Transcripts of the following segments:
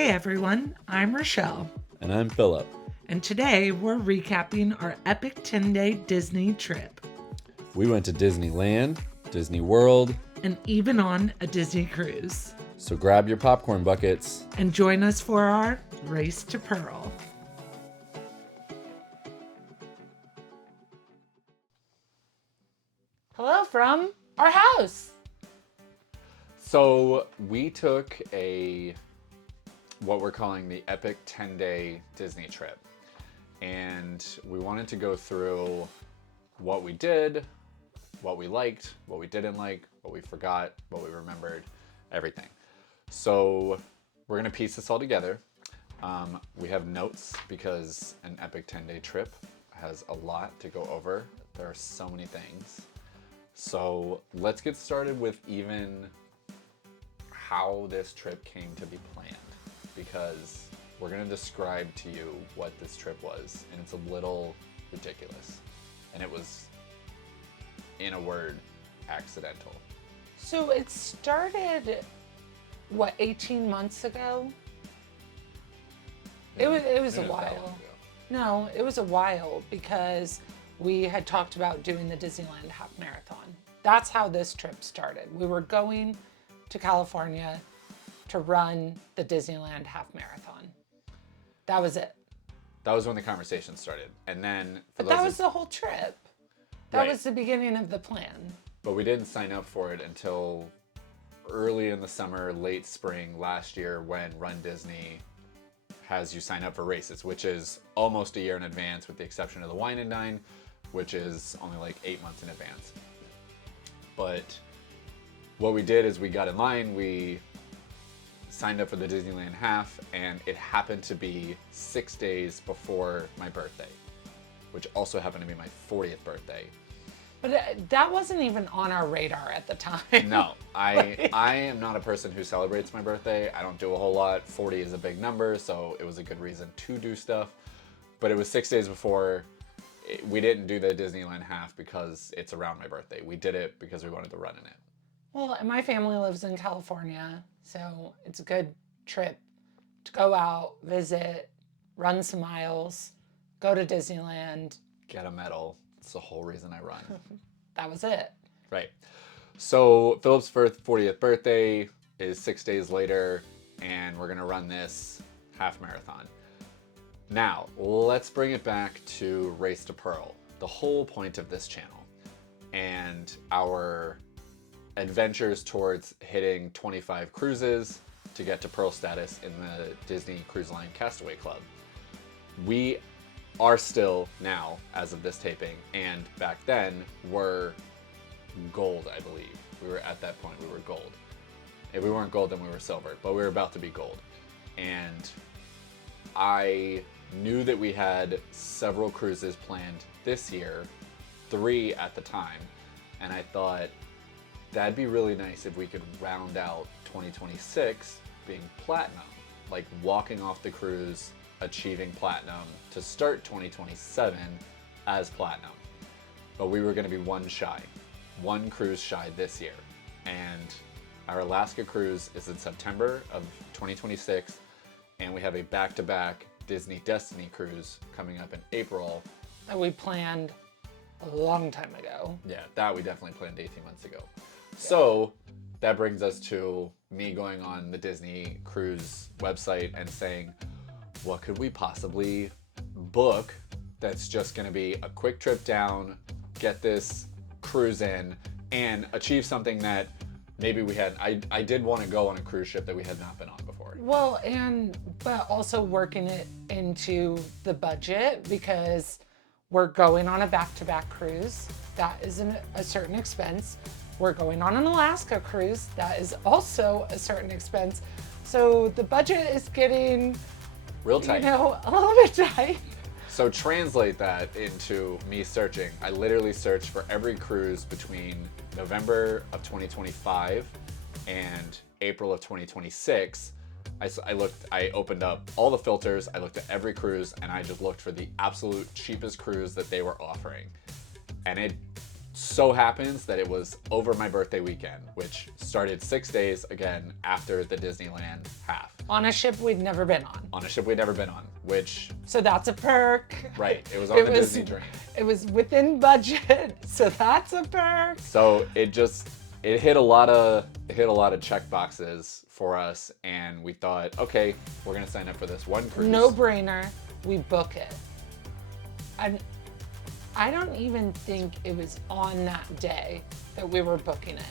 Hey everyone, I'm Rochelle, And I'm Philip. and today we're recapping our epic 10-day Disney trip, We went to Disneyland, Disney World, and even on a Disney cruise. so grab your popcorn buckets. And join us for our Race to Pearl. Hello from our house. So we took what we're calling the epic 10-day Disney trip. And we wanted to go through what we did, what we liked, what we didn't like, what we forgot, what we remembered, everything. So we're gonna piece this all together. We have notes because an epic 10-day trip has a lot to go over. There are so many things. So let's get started with even how this trip came to be planned, because we're going to describe to you what this trip was, and it's a little ridiculous. And it was, in a word, accidental. So it started, 18 months ago? It was a while. No, it was a while because we had talked about doing the Disneyland half marathon. That's how this trip started. We were going to California to run the Disneyland half marathon. That was it. That was when the conversation started. And then... But that was the whole trip. That Right. was the beginning of the plan. But we didn't sign up for it until early in the summer, late spring last year, when Run Disney has you sign up for races, which is almost a year in advance, with the exception of the Wine and Dine, which is only like 8 months in advance. But what we did is we got in line, we signed up for the Disneyland half, and it happened to be 6 days before my birthday, which also happened to be my 40th birthday. But that wasn't even on our radar at the time. No, I am not a person who celebrates my birthday. I don't do a whole lot. 40 is a big number, so it was a good reason to do stuff. But it was 6 days before. We didn't do the Disneyland half because it's around my birthday. We did it because we wanted to run in it. Well, and my family lives in California, so it's a good trip to go out, visit, run some miles, go to Disneyland. Get a medal. It's the whole reason I run. That was it. Right. So Philip's 40th birthday is 6 days later, and we're going to run this half marathon. Now, let's bring it back to Race to Pearl, the whole point of this channel, and our adventures towards hitting 25 cruises to get to Pearl status in the Disney Cruise Line Castaway Club. We are still now, as of this taping, and back then, were gold, I believe. We were at that point, we were gold. If we weren't gold, then we were silver, but we were about to be gold. And I knew that we had several cruises planned this year, 3 at the time, and I thought that'd be really nice if we could round out 2026 being platinum, like walking off the cruise, achieving platinum to start 2027 as platinum. But we were going to be one cruise shy this year. And our Alaska cruise is in September of 2026, and we have a back-to-back Disney Destiny cruise coming up in April. That we planned a long time ago. Yeah, that we definitely planned 18 months ago. So that brings us to me going on the Disney cruise website and saying, what could we possibly book that's just going to be a quick trip down, get this cruise in, and achieve something that maybe we had. I did want to go on a cruise ship that we had not been on before. Well, but also working it into the budget, because we're going on a back-to-back cruise. That is a certain expense. We're going on an Alaska cruise. That is also a certain expense. So the budget is getting Real tight. a little bit tight. So translate that into me searching. I literally searched for every cruise between November of 2025 and April of 2026. I opened up all the filters, I looked at every cruise, and I just looked for the absolute cheapest cruise that they were offering. And it so happens that it was over my birthday weekend, which started 6 days again after the Disneyland half. On a ship we'd never been on. On a ship we'd never been on, which, So that's a perk. right, it was on the Disney Dream. It was within budget, so that's a perk. So it hit a lot of check boxes for us, and we thought, okay, we're gonna sign up for this one cruise. No brainer, we book it. And I don't even think it was on that day that we were booking it.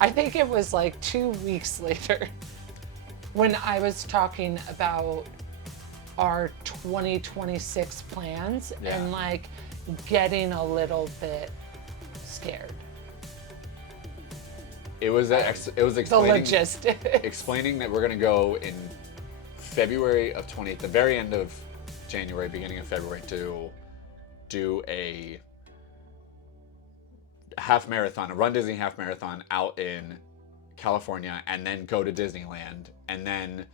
I think it was like 2 weeks later when I was talking about our 2026 plans and like getting a little bit scared. It was The explaining logistics. explaining that we're gonna go in February of the very end of January, beginning of February, to do a half marathon, a Run Disney half marathon out in California, and then go to Disneyland, and then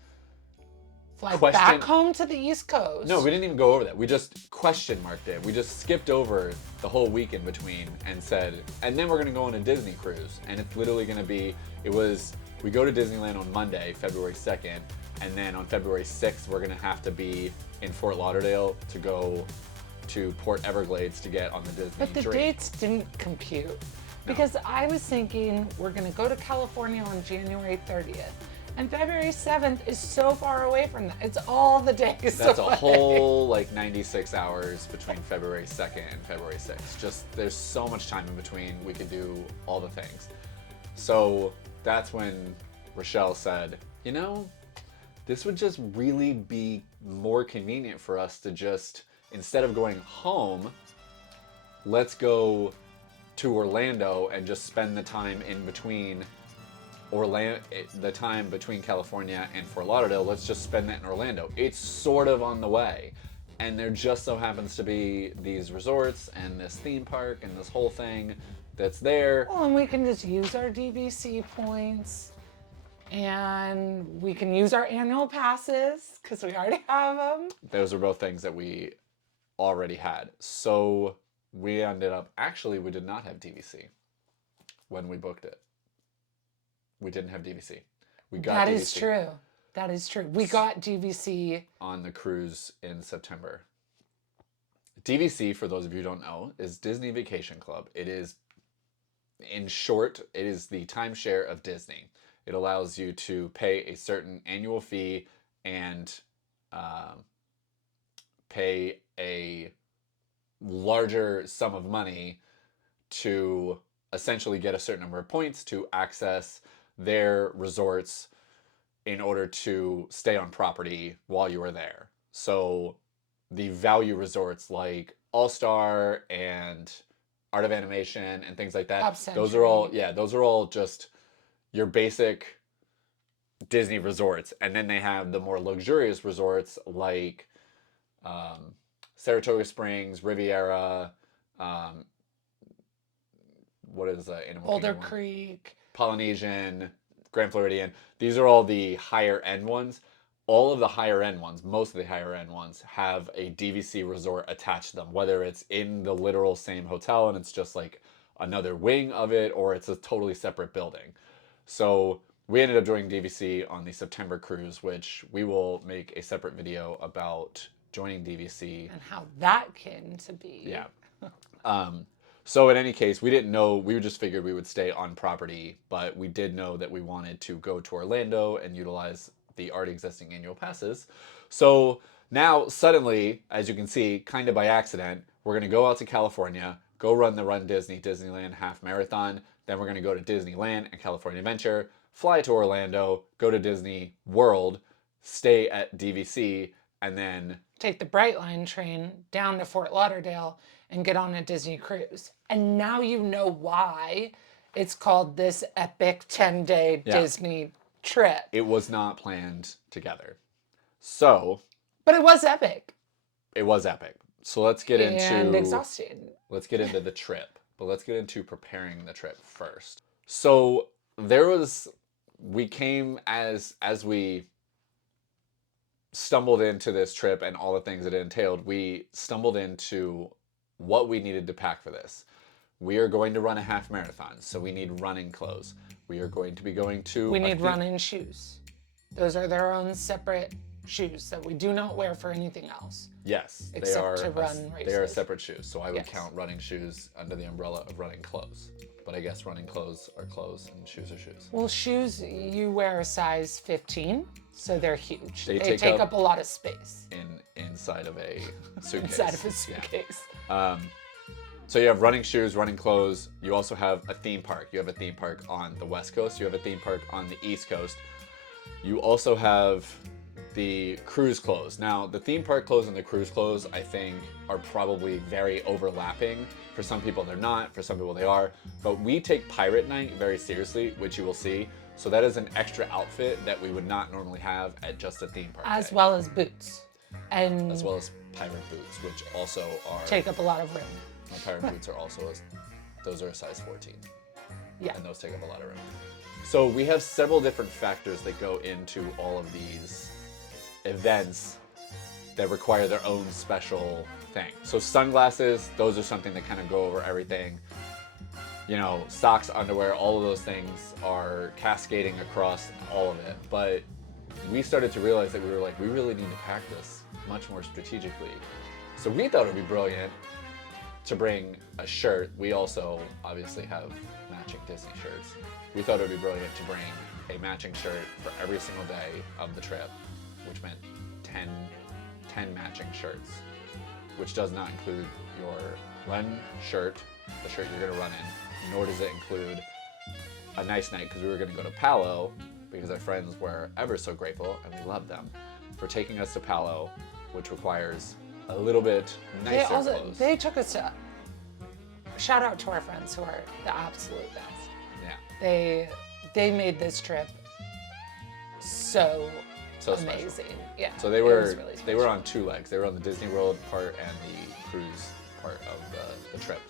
Fly back home to the East Coast. No, we didn't even go over that. We just question marked it. We just skipped over the whole week in between and said, and then we're gonna go on a Disney cruise, and it's literally gonna be, we go to Disneyland on Monday, February 2nd, and then on February 6th, we're gonna have to be in Fort Lauderdale to go to Port Everglades to get on the Disney But the Dream. dates didn't compute. Because I was thinking we're gonna go to California on January 30th. And February 7th is so far away from that. It's all the days That's away. a whole 96 hours between February 2nd and February 6th. Just, there's so much time in between. We could do all the things. So that's when Rochelle said, this would just really be more convenient for us to just, instead of going home, let's go to Orlando and just spend the time in between the time between California and Fort Lauderdale. Let's just spend that in Orlando. It's sort of on the way. And there just so happens to be these resorts and this theme park and this whole thing that's there. Well, and we can just use our DVC points and we can use our annual passes because we already have them. Those are both things that we already had. So we ended up, actually, we did not have DVC when we booked it. We didn't have DVC. We got That DVC. is true. That is true. We got DVC on the cruise in September. DVC, for those of you who don't know, is Disney Vacation Club. It is, in short, it is the timeshare of Disney. It allows you to pay a certain annual fee and pay a larger sum of money to essentially get a certain number of points to access their resorts in order to stay on property while you are there. So the value resorts like All Star and Art of Animation and things like that, those are all just your basic Disney resorts. And then they have the more luxurious resorts like Saratoga Springs, Riviera, what is Animal Boulder Kingdom one? Creek, Polynesian, Grand Floridian. These are all the higher end ones. All of the higher end ones, most of the higher end ones, have a DVC resort attached to them, whether it's in the literal same hotel and it's just like another wing of it, or it's a totally separate building. So we ended up doing DVC on the September cruise, which we will make a separate video about joining DVC. and how that came to be. Yeah. So in any case, we didn't know, we just figured we would stay on property, but we did know that we wanted to go to Orlando and utilize the already existing annual passes. So now suddenly, as you can see, kind of by accident, we're gonna go out to California, go run the Run Disney Disneyland half marathon. Then we're gonna go to Disneyland and California Adventure, fly to Orlando, go to Disney World, stay at DVC, and then Take the Brightline train down to Fort Lauderdale and get on a Disney cruise. And now you know why it's called this epic 10-day Disney trip. it was not planned together. So But it was epic. it was epic. So let's get And into exhausting. let's get into the trip, but let's get into preparing the trip first. So we came as we stumbled into this trip and all the things it entailed, we stumbled into what we needed to pack for this. we are going to run a half marathon, so we need running clothes. We are going to be going to... We need running shoes. Those are their own separate shoes that we do not wear for anything else. Yes, Except to run races. They are separate shoes, so I would Yes. count running shoes under the umbrella of running clothes. But I guess running clothes are clothes and shoes are shoes. Well, shoes, you wear a size 15, so they're huge. They They take take up up a lot of space Inside of a suitcase. inside of a suitcase. So you have running shoes, running clothes. You also have a theme park. You have a theme park on the West Coast. You have a theme park on the East Coast. You also have the cruise clothes. Now, the theme park clothes and the cruise clothes, I think, are probably very overlapping. For some people, they're not. For some people, they are. But we take Pirate Night very seriously, which you will see. So that is an extra outfit that we would not normally have at just a theme park As day. well as boots. And As well as pirate boots, which also are... take up a lot of room. My pirate boots are also, those are a size 14. Yeah. And those take up a lot of room. So we have several different factors that go into all of these events that require their own special thing. So sunglasses, those are something that kind of go over everything. You know, socks, underwear, all of those things are cascading across all of it. But we started to realize that we were like, we really need to pack this much more strategically. So we thought it would be brilliant to bring a shirt. We also obviously have matching Disney shirts. We thought it would be brilliant to bring a matching shirt for every single day of the trip, which meant 10 matching shirts, which does not include your run shirt, the shirt you're gonna run in, nor does it include a nice night, because we were gonna go to Palo, because our friends were ever so grateful, and we loved them, for taking us to Palo, which requires a little bit nicer clothes. They took us to, shout out to our friends who are the absolute best. Yeah. They made this trip so Special. amazing. Yeah. So they it were was really they were special. on two legs. They were on the Disney World part and the cruise part of the trip.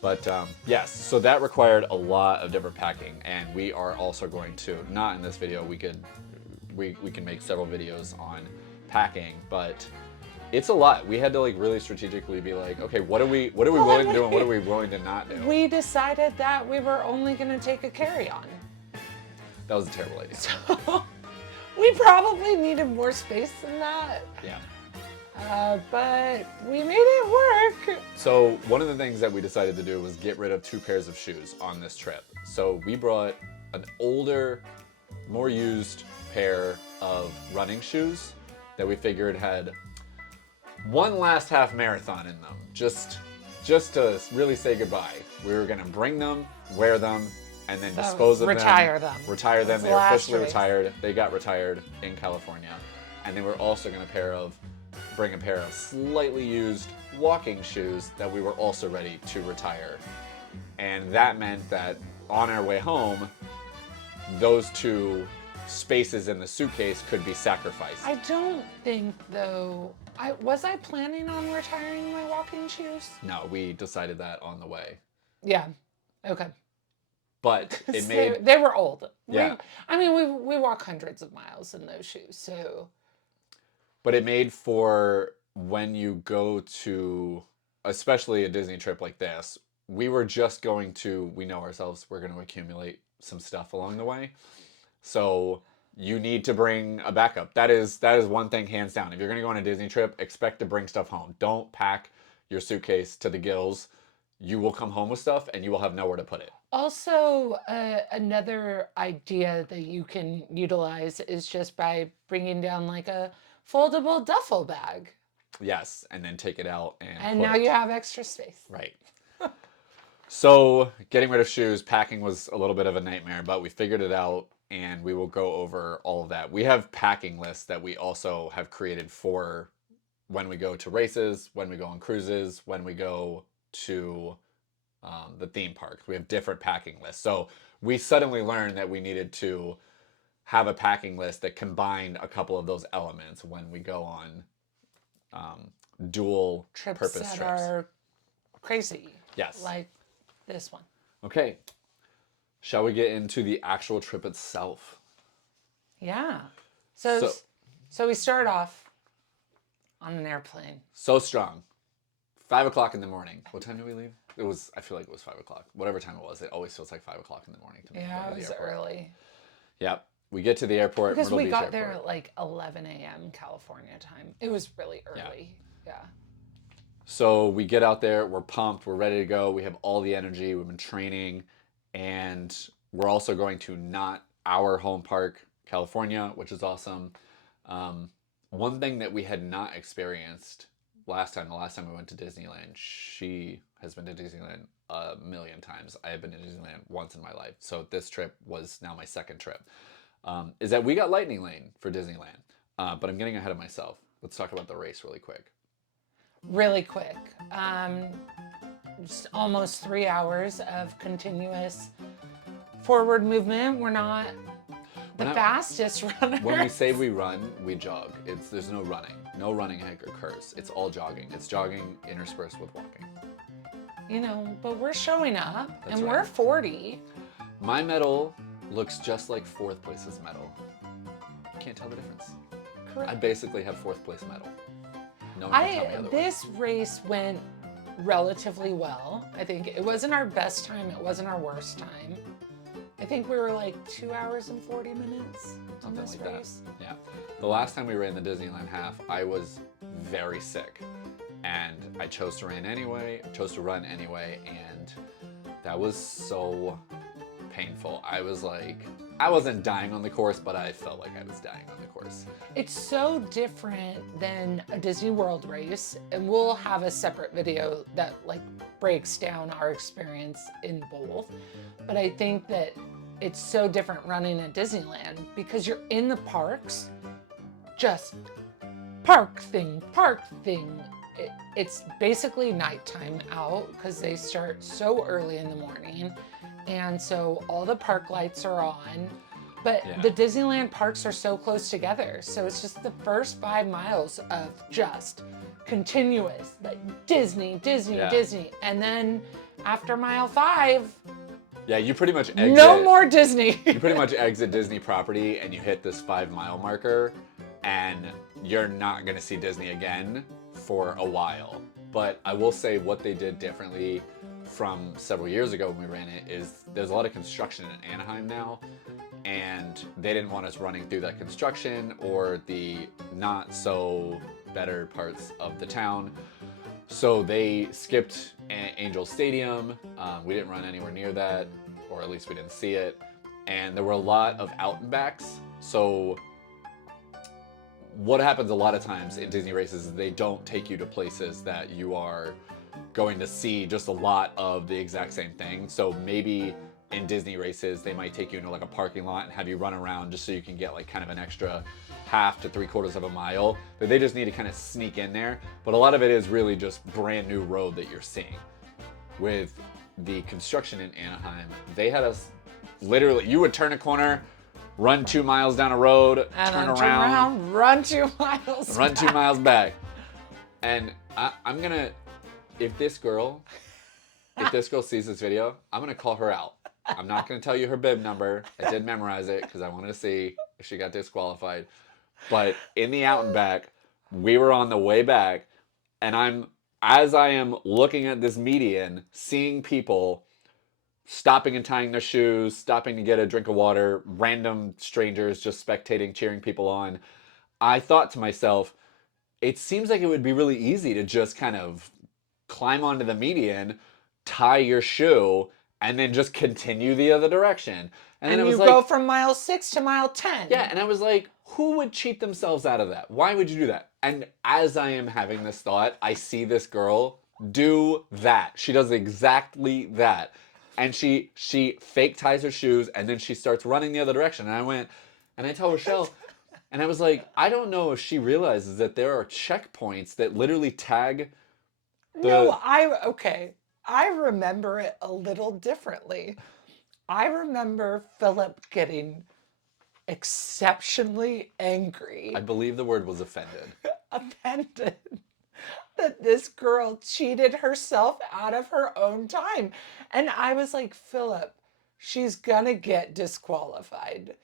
But yes, so that required a lot of different packing, and we are also going to, not in this video, we can make several videos on packing, but it's a lot. We had to like really strategically be like, okay, what are we willing to do and what are we willing to not do? We decided that we were only going to take a carry-on. That was a terrible idea. So we probably needed more space than that. Yeah. But we made it work. So one of the things that we decided to do was get rid of 2 pairs of shoes on this trip. So we brought an older, more used pair of running shoes that we figured had one last half marathon in them, just to really say goodbye. We were gonna bring them, wear them, and then dispose of them. Retire them. Retire them. That's They the were last officially race. retired. They got retired in California. And then we're also gonna bring a pair of slightly used walking shoes that we were also ready to retire. And that meant that on our way home, those 2 spaces in the suitcase could be sacrificed. I don't think, though, was I planning on retiring my walking shoes? No, we decided that on the way. Yeah. Okay. But it made... They were old. Yeah. We walk hundreds of miles in those shoes, so... But it made for when you go to, especially a Disney trip like this, we were just going to, we know ourselves, we're going to accumulate some stuff along the way. So you need to bring a backup. That is one thing hands down. If you're going to go on a Disney trip, expect to bring stuff home. Don't pack your suitcase to the gills. You will come home with stuff and you will have nowhere to put it. Also, another idea that you can utilize is just by bringing down like a foldable duffel bag. Yes, and then take it out and now you have extra space. Right. So getting rid of shoes, packing was a little bit of a nightmare, but we figured it out and we will go over all of that. We have packing lists that we also have created for when we go to races, when we go on cruises, when we go to the theme parks. We have different packing lists. So we suddenly learned that we needed to have a packing list that combined a couple of those elements when we go on dual purpose Trips that trips. are crazy. Yes. Like this one. Okay. Shall we get into the actual trip itself? Yeah. So we start off on an airplane. So strong. 5 o'clock in the morning. What time did we leave? It was. I feel like it was 5 o'clock. Whatever time it was, it always feels like 5 o'clock in the morning to me. Yeah, it was early. Yep. We get to the airport. Because Myrtle we Beach got Airport. there at like 11 a.m. California time. It was really early. Yeah. So we get out there. We're pumped. We're ready to go. We have all the energy. We've been training, and we're also going to not our home park, California, which is awesome. One thing that we had not experienced the last time we went to Disneyland, she has been to Disneyland a million times. I have been to Disneyland once in my life. So this trip was now my second trip. Is that we got Lightning Lane for Disneyland. But I'm getting ahead of myself. Let's talk about the race really quick. Really quick. Just almost 3 hours of continuous forward movement. We're not the fastest runner. When we say we run, we jog. There's no running. No running occurs. It's all jogging. It's jogging interspersed with walking. You know, but we're showing up. That's and right. we're 40. My medal looks just like fourth place's medal. Can't tell the difference. Correct. I basically have fourth place medal. No one can tell me otherwise. This race went relatively well. I think it wasn't our best time. It wasn't our worst time. I think we were like 2 hours and 40 minutes on Something this like race. that. Yeah. The last time we ran the Disneyland half, I was very sick. And I chose to run anyway, and that was so painful. I was like, I wasn't dying on the course, but I felt like I was dying on the course. It's so different than a Disney World race, and we'll have a separate video that like breaks down our experience in both. But I think that it's so different running at Disneyland because you're in the parks, just park thing. It's basically nighttime out because they start so early in the morning. And so all the park lights are on, but the Disneyland parks are so close together. So it's just the first 5 miles of just continuous, like Disney. And then after mile 5, yeah, you pretty much exit. no more Disney. You pretty much exit Disney property and you hit this 5 mile marker and you're not gonna see Disney again for a while. But I will say what they did differently from several years ago when we ran it is there's a lot of construction in Anaheim now, and they didn't want us running through that construction or the not so better parts of the town. So they skipped Angel Stadium. We didn't run anywhere near that, or at least we didn't see it. And there were a lot of out and backs. So what happens a lot of times in Disney races is they don't take you to places that you are going to see just a lot of the exact same thing. So maybe in Disney races, they might take you into like a parking lot and have you run around just so you can get like kind of an extra half to 3/4 of a mile. But they just need to kind of sneak in there. But a lot of it is really just brand new road that you're seeing. With the construction in Anaheim, they had us literally, you would turn a corner, run 2 miles down a road, and turn around, around, run 2 miles run back. 2 miles back. And I'm gonna, if this girl sees this video, I'm gonna call her out. I'm not gonna tell you her bib number. I did memorize it because I wanted to see if she got disqualified. But in the out and back, we were on the way back, and as I am looking at this median, seeing people stopping and tying their shoes, stopping to get a drink of water, random strangers just spectating, cheering people on, I thought to myself, it seems like it would be really easy to just kind of climb onto the median, tie your shoe, and then just continue the other direction. And then it was you like, go from mile 6 to mile 10. yeah, and I was like, who would cheat themselves out of that? Why would you do that? And as I am having this thought, I see this girl do that. She does exactly that. And she fake ties her shoes, and then she starts running the other direction. And I went, and I tell Rochelle, and I was like, I don't know if she realizes that there are checkpoints that literally tag the... No, I remember it a little differently. I remember Philip getting exceptionally angry. I believe the word was offended. Offended that this girl cheated herself out of her own time. And I was like, Philip, she's gonna get disqualified.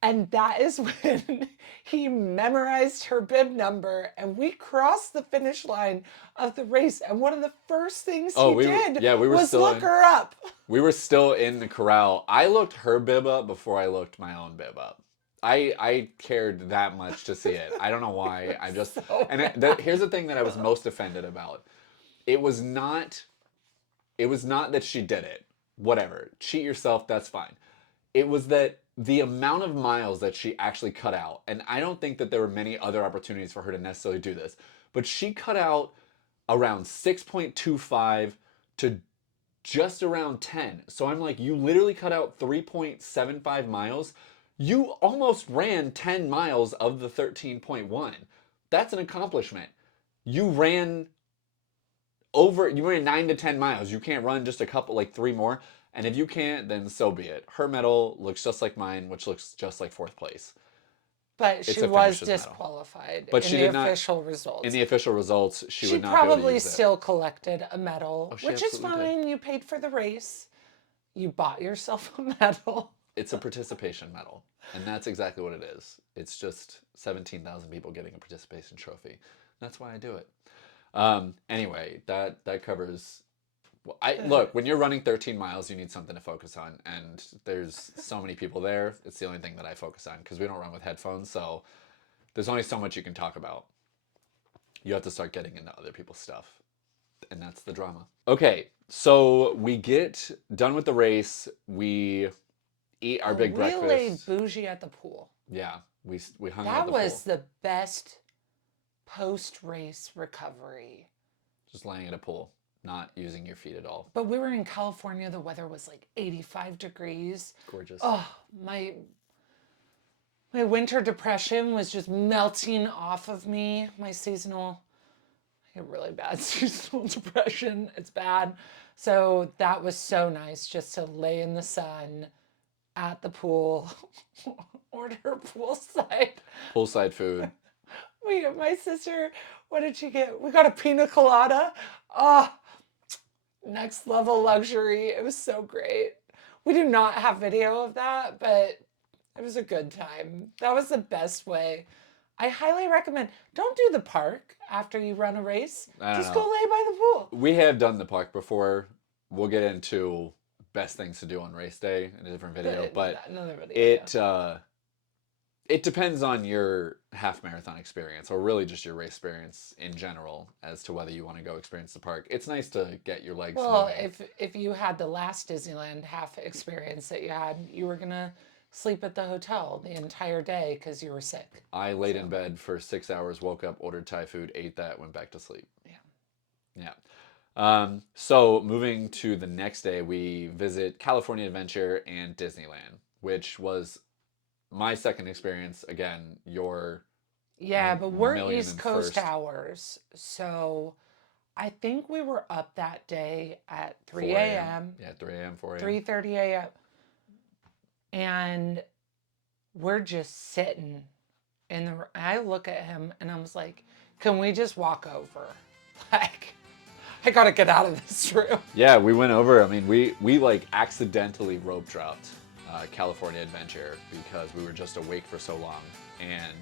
And that is when he memorized her bib number and we crossed the finish line of the race. And one of the first things he did we were was still look her up. We were still in the corral. I looked her bib up before I looked my own bib up. I cared that much to see it. I don't know why. I just So here's the thing that I was most offended about. It was not that she did it. Whatever. Cheat yourself, that's fine. It was that the amount of miles that she actually cut out, and I don't think that there were many other opportunities for her to necessarily do this, but she cut out around 6.25 to just around 10. So I'm like, you literally cut out 3.75 miles. You almost ran 10 miles of the 13.1. That's an accomplishment. You ran 9 to 10 miles. You can't run just a couple, like 3 more. And if you can't, then so be it. Her medal looks just like mine, which looks just like 4th place. But It's she a was finisher's medal. disqualified But in she the did not- official results. In the official results, she She would not be able to probably use it. still collected a medal, she which is absolutely did. fine. You paid for the race. You bought yourself a medal. It's a participation medal, and that's exactly what it is. It's just 17,000 people getting a participation trophy. That's why I do it. Anyway, that covers. Look, when you're running 13 miles, you need something to focus on, and there's so many people there. It's the only thing that I focus on because we don't run with headphones, so there's only so much you can talk about. You have to start getting into other people's stuff, and that's the drama. Okay, so we get done with the race. We eat our big breakfast. We laid bougie at the pool. Yeah, we hung out at That the was pool. the best post-race recovery. Just laying at a pool, not using your feet at all. But we were in California. The weather was like 85 degrees. Gorgeous. Oh, my winter depression was just melting off of me. My seasonal, I get really bad seasonal depression. It's bad. So that was so nice just to lay in the sun at the pool, order poolside. Poolside food. My sister, what did she get? We got a pina colada. Oh, next level luxury. It was so great. We do not have video of that, but it was a good time. That was the best way. I highly recommend. Don't do the park after you run a race. Just go lay by the pool. We have done the park before. We'll get into best things to do on race day in a different video, but another video. It depends on your half marathon experience, or really just your race experience in general, as to whether you want to go experience the park. It's nice to get your legs Well, moving. if you had the last Disneyland half experience that you had, you were gonna sleep at the hotel the entire day because you were sick. I laid in bed for 6 hours, woke up, ordered Thai food, ate that, went back to sleep. Yeah. So moving to the next day, we visit California Adventure and Disneyland, which was my second experience. Again, your Yeah, but we're million East and Coast first. hours, so I think we were up that day at 3 4 a.m. Yeah, 3 a.m., 4 a.m. 3:30 a.m. And we're just sitting in the. I look at him and I was like, "Can we just walk over? Like, I gotta get out of this room." Yeah, we went over. I mean, we like accidentally rope dropped California Adventure because we were just awake for so long, and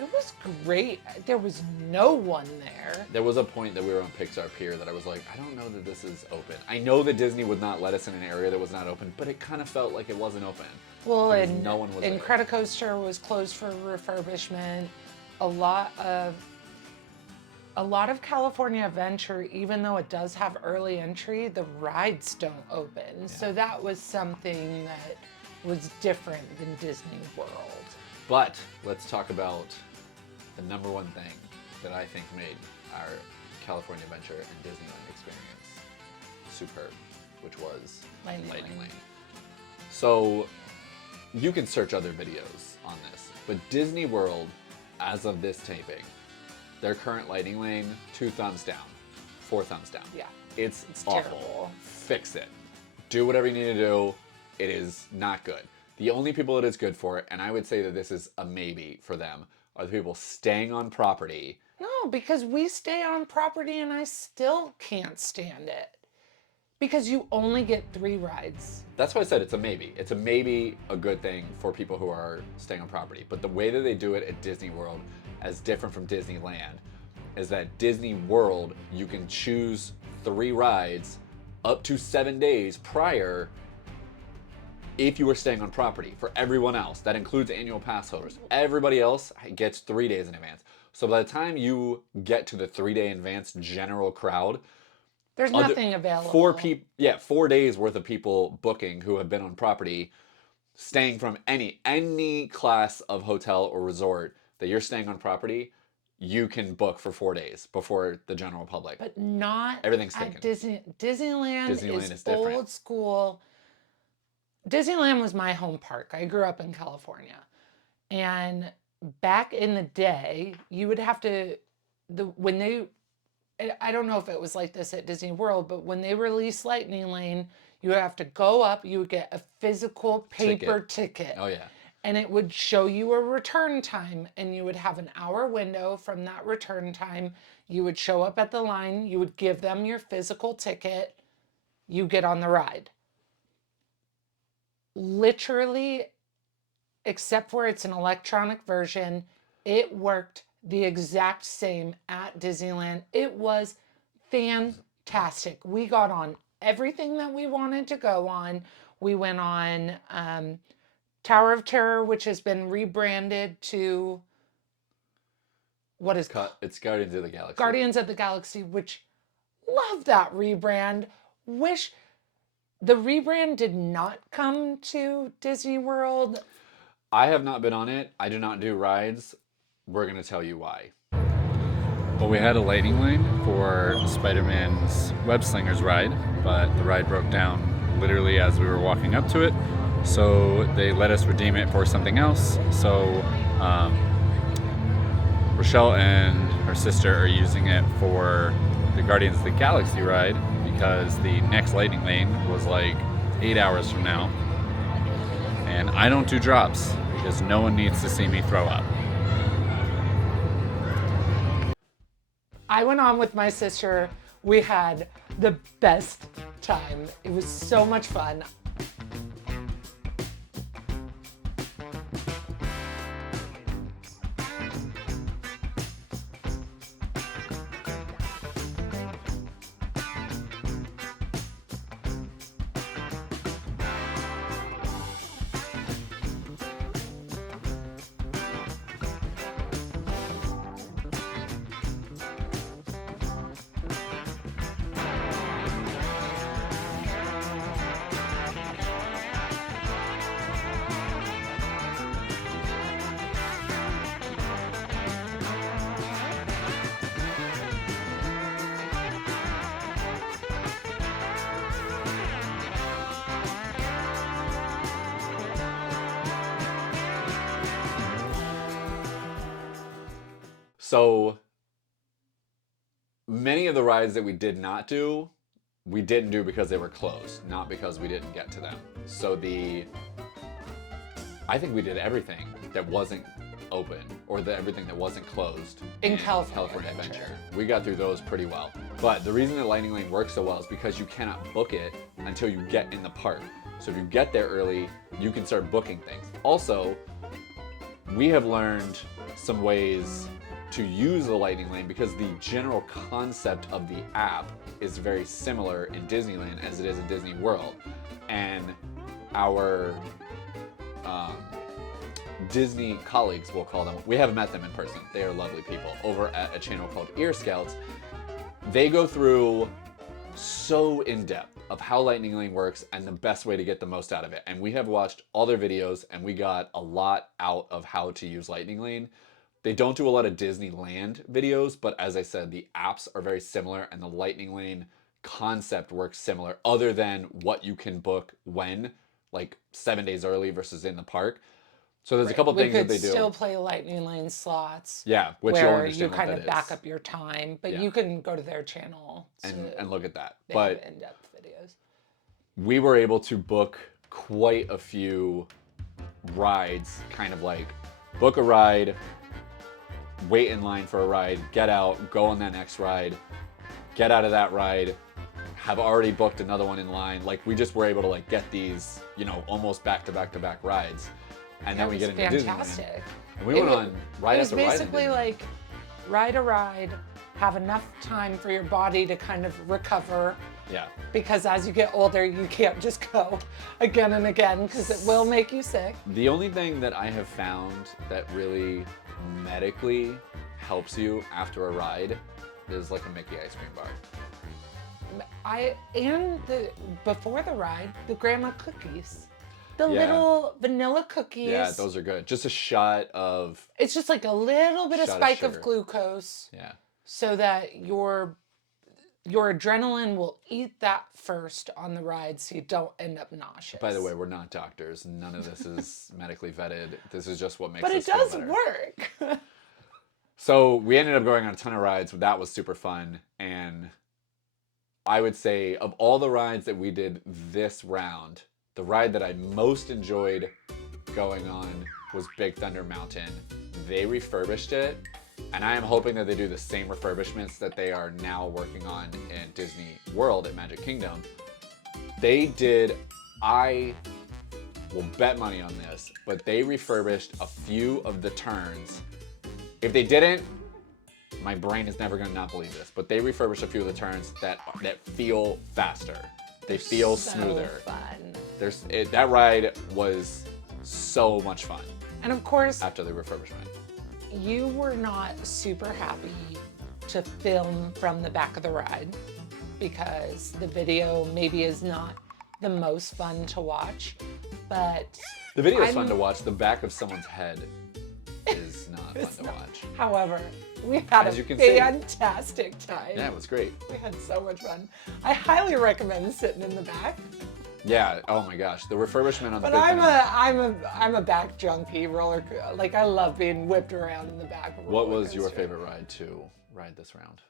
It was great. There was no one there. there was a point that we were on Pixar Pier that I was like, I don't know that this is open. I know that Disney would not let us in an area that was not open, but it kind of felt like it wasn't open. Well, Because and no one was there. Incredicoaster was closed for refurbishment. A lot of California Adventure, even though it does have early entry, the rides don't open. So that was something that was different than Disney World. But let's talk about the number one thing that I think made our California Adventure and Disneyland experience superb, which was Lightning Lightning Lane. Lane. So you can search other videos on this, but Disney World, as of this taping, their current Lightning Lane, 2 thumbs down, 4 thumbs down. Yeah. It's awful. Terrible. Fix it. Do whatever you need to do. It is not good. The only people it is good for, and I would say that this is a maybe for them, are the people staying on property. No, because we stay on property and I still can't stand it. Because you only get 3 rides. That's why I said it's a maybe. It's a maybe a good thing for people who are staying on property. But the way that they do it at Disney World, as different from Disneyland, is that Disney World, you can choose 3 rides up to 7 days prior if you were staying on property. For everyone else, that includes annual pass holders. Everybody else gets 3 days in advance. So by the time you get to the 3-day advance general crowd, There's nothing available. 4 days worth of people booking who have been on property, staying from any class of hotel or resort that you're staying on property, you can book for 4 days before the general public. But not Everything's at taken. Disneyland Disneyland is different. old school. Disneyland was my home park. I grew up in California. And back in the day, you would have to, I don't know if it was like this at Disney World, but when they released Lightning Lane, you would have to go up, you would get a physical paper ticket. Oh, yeah. And it would show you a return time, and you would have an hour window from that return time. You would show up at the line, you would give them your physical ticket, you get on the ride. Literally, except for it's an electronic version, it worked the exact same at Disneyland. It was fantastic. We got on everything that we wanted to go on. We went on Tower of Terror, which has been rebranded to It's Guardians of the Galaxy. Guardians of the Galaxy, which love that rebrand. Wish the rebrand did not come to Disney World. I have not been on it. I do not do rides. We're going to tell you why. Well, we had a lightning lane for Spider-Man's Web Slingers ride, but the ride broke down literally as we were walking up to it. So they let us redeem it for something else. So Rochelle and her sister are using it for the Guardians of the Galaxy ride because the next lightning lane was like 8 hours from now. And I don't do drops because no one needs to see me throw up. I went on with my sister. We had the best time. It was so much fun. So many of the rides that we did not do, we didn't do because they were closed, not because we didn't get to them. So I think we did everything that wasn't open or everything that wasn't closed in California Adventure. We got through those pretty well. But the reason that Lightning Lane works so well is because you cannot book it until you get in the park. So if you get there early, you can start booking things. Also, we have learned some ways to use the Lightning Lane because the general concept of the app is very similar in Disneyland as it is in Disney World. And our Disney colleagues, we'll call them, we haven't met them in person. They are lovely people over at a channel called Ear Scouts. They go through so in depth of how Lightning Lane works and the best way to get the most out of it. And we have watched all their videos and we got a lot out of how to use Lightning Lane. They don't do a lot of Disneyland videos, but as I said, the apps are very similar and the Lightning Lane concept works similar other than what you can book when, like 7 days early versus in the park. So there's a couple things that they do. We could still play Lightning Lane slots. Yeah, which you'll where understand you kind of back up your time, but you can go to their channel and look at that. They but have in-depth videos. We were able to book quite a few rides, kind of like book a ride, wait in line for a ride, get out, go on that next ride, get out of that ride, have already booked another one in line. Like we just were able to like get these, you know, almost back to back to back rides. And then we get into fantastic. Disneyland. And we went on ride after ride. It was basically like ride a ride, have enough time for your body to kind of recover. Yeah. Because as you get older, you can't just go again and again because it will make you sick. The only thing that I have found that really medically helps you after a ride is like a Mickey ice cream bar. Before the ride, the grandma cookies. The Yeah. little vanilla cookies. Yeah, those are good. Just a shot of... It's just like a little bit of Shot of spike of sugar. glucose. Yeah. So that your adrenaline will eat that first on the ride so you don't end up nauseous. By the way, we're not doctors. None of this is medically vetted. This is just what makes but us it feel does better. work. So we ended up going on a ton of rides. That was super fun. And I would say of all the rides that we did this round, the ride that I most enjoyed going on was Big Thunder Mountain. They refurbished it. And I am hoping that they do the same refurbishments that they are now working on in Disney World at Magic Kingdom. They did, I will bet money on this, but they refurbished a few of the turns. If they didn't, my brain is never gonna not believe this, but they refurbished a few of the turns that feel faster. They feel smoother. Fun. That ride was so much fun And of course, after the refurbishment. you were not super happy to film from the back of the ride because the video maybe is not the most fun to watch, but The video is fun to watch. The back of someone's head is not it's fun to not. watch. However, we had As a you can see. fantastic time. Yeah, it was great. We had so much fun. I highly recommend sitting in the back. Yeah. Oh my gosh, the refurbishment on the But Big Thunder. I'm a back junkie like I love being whipped around in the back of a What roller was your coaster. favorite ride to ride this round?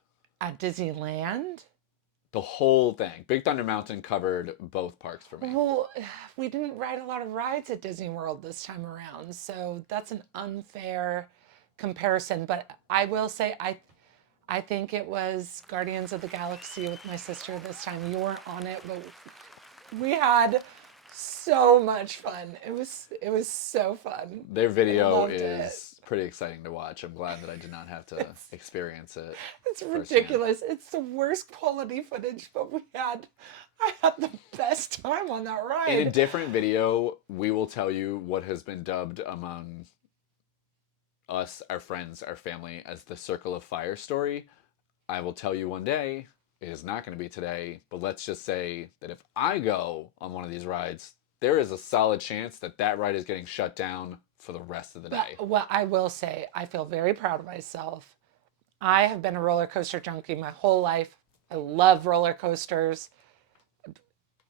At Disneyland? The whole thing. Big Thunder Mountain covered both parks for me. Well, we didn't ride a lot of rides at Disney World this time around, so that's an unfair comparison. But I will say I think it was Guardians of the Galaxy with my sister this time. You weren't on it, but we had so much fun. It was so fun. Their video loved is pretty exciting to watch. I'm glad that I did not have to experience it. It's firsthand. ridiculous. It's the worst quality footage, but I had the best time on that ride. In a different video, we will tell you what has been dubbed among us, our friends, our family as the Circle of Fire story. I will tell you one day. It is not going to be today, but let's just say that if I go on one of these rides, there is a solid chance that that ride is getting shut down for the rest of the day. But what I will say, I feel very proud of myself. I have been a roller coaster junkie my whole life. I love roller coasters.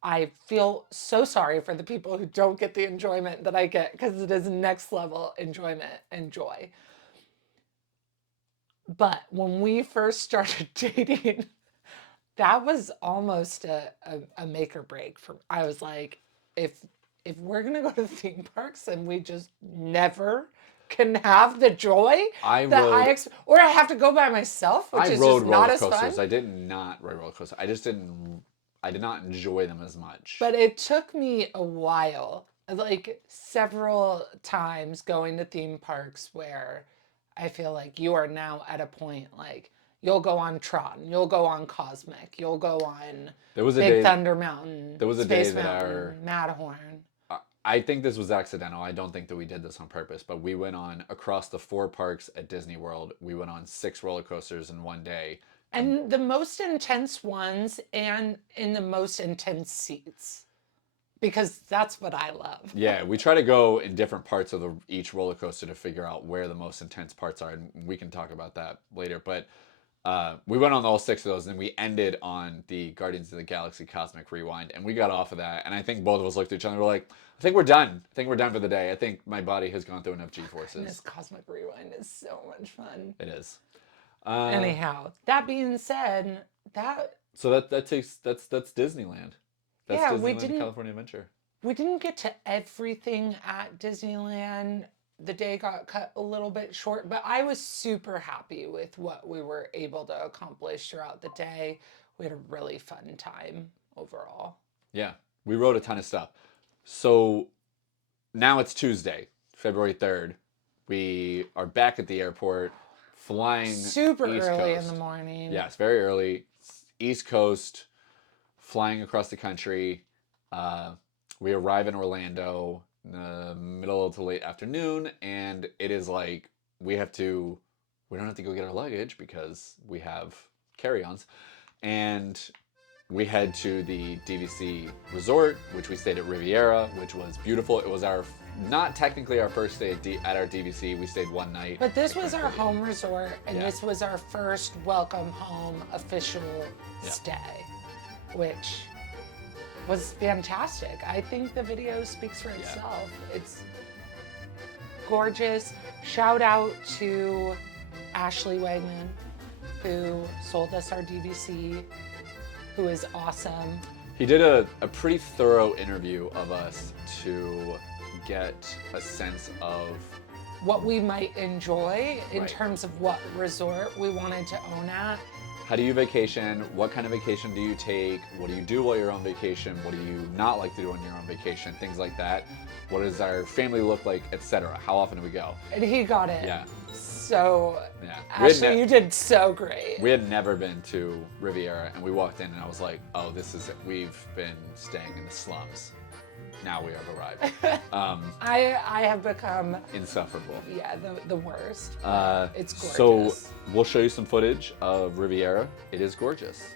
I feel so sorry for the people who don't get the enjoyment that I get because it is next level enjoyment and joy. But when we first started dating, that was almost a make or break for me. I was like, if we're gonna go to the theme parks and we just never can have the joy or I have to go by myself, which is rode just not roller as coasters. fun. I did not ride roller coasters. I did not enjoy them as much. But it took me a while, like several times going to theme parks where I feel like you are now at a point like you'll go on Tron, you'll go on Cosmic, you'll go on Big Thunder Mountain, there was a Space day that Mountain, Matterhorn. I think this was accidental. I don't think that we did this on purpose, but we went on across the 4 parks at Disney World. We went on 6 roller coasters in one day. And the most intense ones and in the most intense seats. Because that's what I love. Yeah, we try to go in different parts of each roller coaster to figure out where the most intense parts are, and we can talk about that later. But we went on all 6 of those, and we ended on the Guardians of the Galaxy Cosmic Rewind, and we got off of that, and I think both of us looked at each other and were like, I think we're done. I think we're done for the day. I think my body has gone through enough G-forces. This Cosmic Rewind is so much fun. It is. Anyhow, that being said, So that's Disneyland. That's yeah, Disneyland California Adventure. We didn't get to everything at Disneyland. The day got cut a little bit short, but I was super happy with what we were able to accomplish throughout the day. we had a really fun time overall. Yeah, we wrote a ton of stuff. So now it's Tuesday, February 3rd. We are back at the airport, flying Super East early Coast. in the morning. Yes, very early. East Coast, flying across the country. We arrive in Orlando in the middle to late afternoon, and it is like we don't have to go get our luggage because we have carry-ons. And we head to the DVC resort, which we stayed at Riviera, which was beautiful. It was not technically our first day at our DVC. We stayed one night. But this was our home resort, and Yeah. this was our first welcome home official stay, which was fantastic. I think the video speaks for itself. It's gorgeous. Shout out to Ashley Wegman, who sold us our DVC, who is awesome. He did a pretty thorough interview of us to get a sense of What we might enjoy in Right. terms of what resort we wanted to own at. how do you vacation, what kind of vacation do you take, what do you do while you're on vacation, what do you not like to do on your own vacation, things like that. What does our family look like, etc. How often do we go? And he got it. Yeah. So, Yeah. Ashley, you did so great. We had never been to Riviera, and we walked in and I was like, oh, this is it. We've been staying in the slums. Now we have arrived. I have become, Insufferable. the worst. It's gorgeous. So we'll show you some footage of Riviera. It is gorgeous.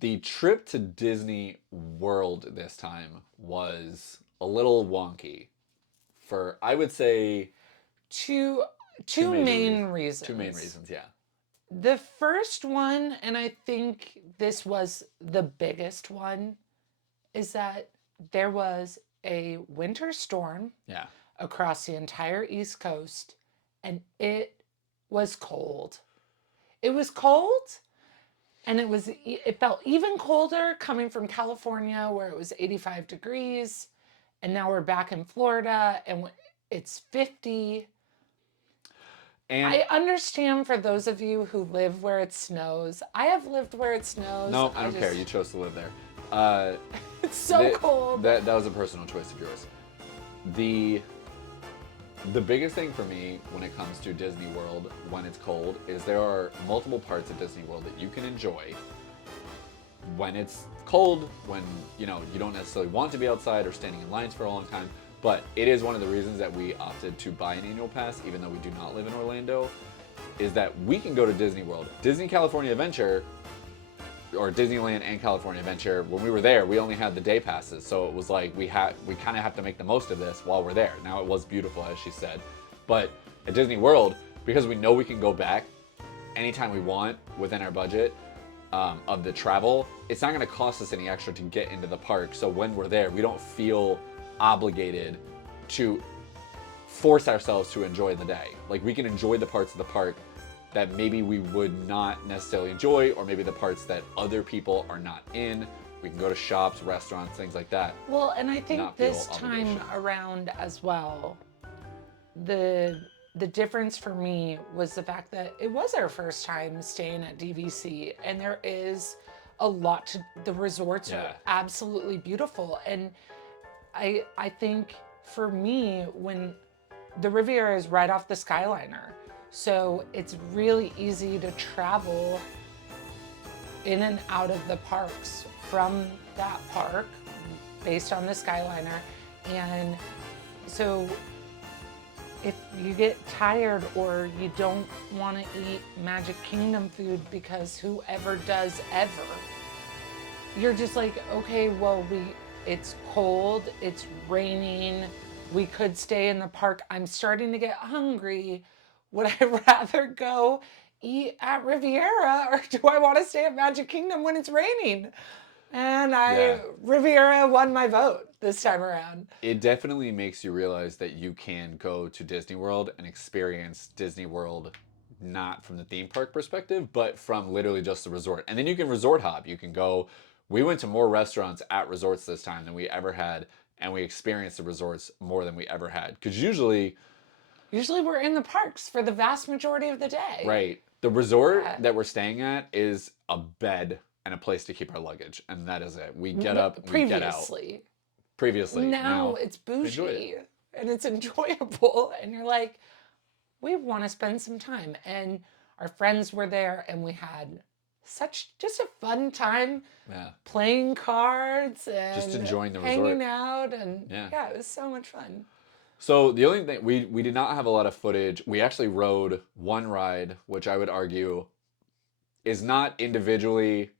The trip to Disney World this time was a little wonky for, I would say, two major main reasons. two main reasons, yeah. The first one, and I think this was the biggest one, is that there was a winter storm Yeah. across the entire East Coast, and it was cold. It was cold, and it felt even colder coming from California where it was 85 degrees, and now we're back in Florida and it's 50. And I understand for those of you who live where it snows. I have lived where it snows. no, I don't care. You chose to live there. It's so cold. That was a personal choice of yours. The biggest thing for me when it comes to Disney World when it's cold is there are multiple parts of Disney World that you can enjoy when it's cold, when you don't necessarily want to be outside or standing in lines for a long time. But it is one of the reasons that we opted to buy an annual pass, even though we do not live in Orlando, is that we can go to Disney World. Disney California Adventure, or Disneyland and California Adventure, when we were there, we only had the day passes. So it was like we kind of have to make the most of this while we're there. Now it was beautiful, as she said. But at Disney World, because we know we can go back anytime we want within our budget of the travel, it's not going to cost us any extra to get into the park. So when we're there, we don't feel obligated to force ourselves to enjoy the day. Like, we can enjoy the parts of the park that maybe we would not necessarily enjoy, or maybe the parts that other people are not in. We can go to shops, restaurants, things like that. Well, and I think Not feel this time obligation. around as well, the difference for me was the fact that it was our first time staying at DVC, and there is a lot to the resorts Yeah. are absolutely beautiful. And I think for me, when the Riviera is right off the Skyliner, so it's really easy to travel in and out of the parks from that park based on the Skyliner. And so if you get tired or you don't want to eat Magic Kingdom food because whoever does ever, you're just like, okay, well, it's cold, it's raining, we could stay in the park. I'm starting to get hungry. Would I rather go eat at Riviera or do I want to stay at Magic Kingdom when it's raining? And Yeah. Riviera won my vote this time around. It definitely makes you realize that you can go to Disney World and experience Disney World not from the theme park perspective, but from literally just the resort. And then you can resort hop. You can go. We went to more restaurants at resorts this time than we ever had, and we experienced the resorts more than we ever had. Because usually, We're in the parks for the vast majority of the day. right, the resort that we're staying at is a bed and a place to keep our luggage, and that is it. We get up, we get out. Previously. Now it's bougie and it's enjoyable. And you're like, we want to spend some time. And our friends were there and we had just a fun time playing cards and just enjoying the hanging resort. Out. And yeah, it was so much fun. So the only thing, we did not have a lot of footage. We actually rode one ride, which I would argue is not individually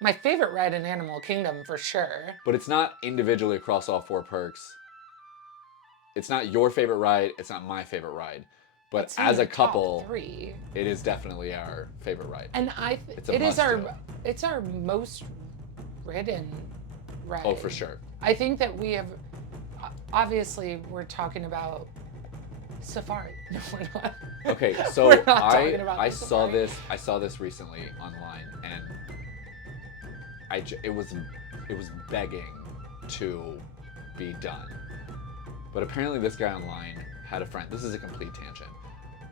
my favorite ride in Animal Kingdom for sure. But it's not individually across all 4 parks. It's not your favorite ride. It's not my favorite ride. But It's as in a the top couple, 3. it is definitely our favorite ride. And it's our most ridden ride. Oh, for sure. I think that we have, obviously we're talking about Safari. No, we're not. Okay, so We're not talking about I the saw Safari. I saw this recently online, and it was begging to be done. But apparently this guy online had a friend. This is a complete tangent.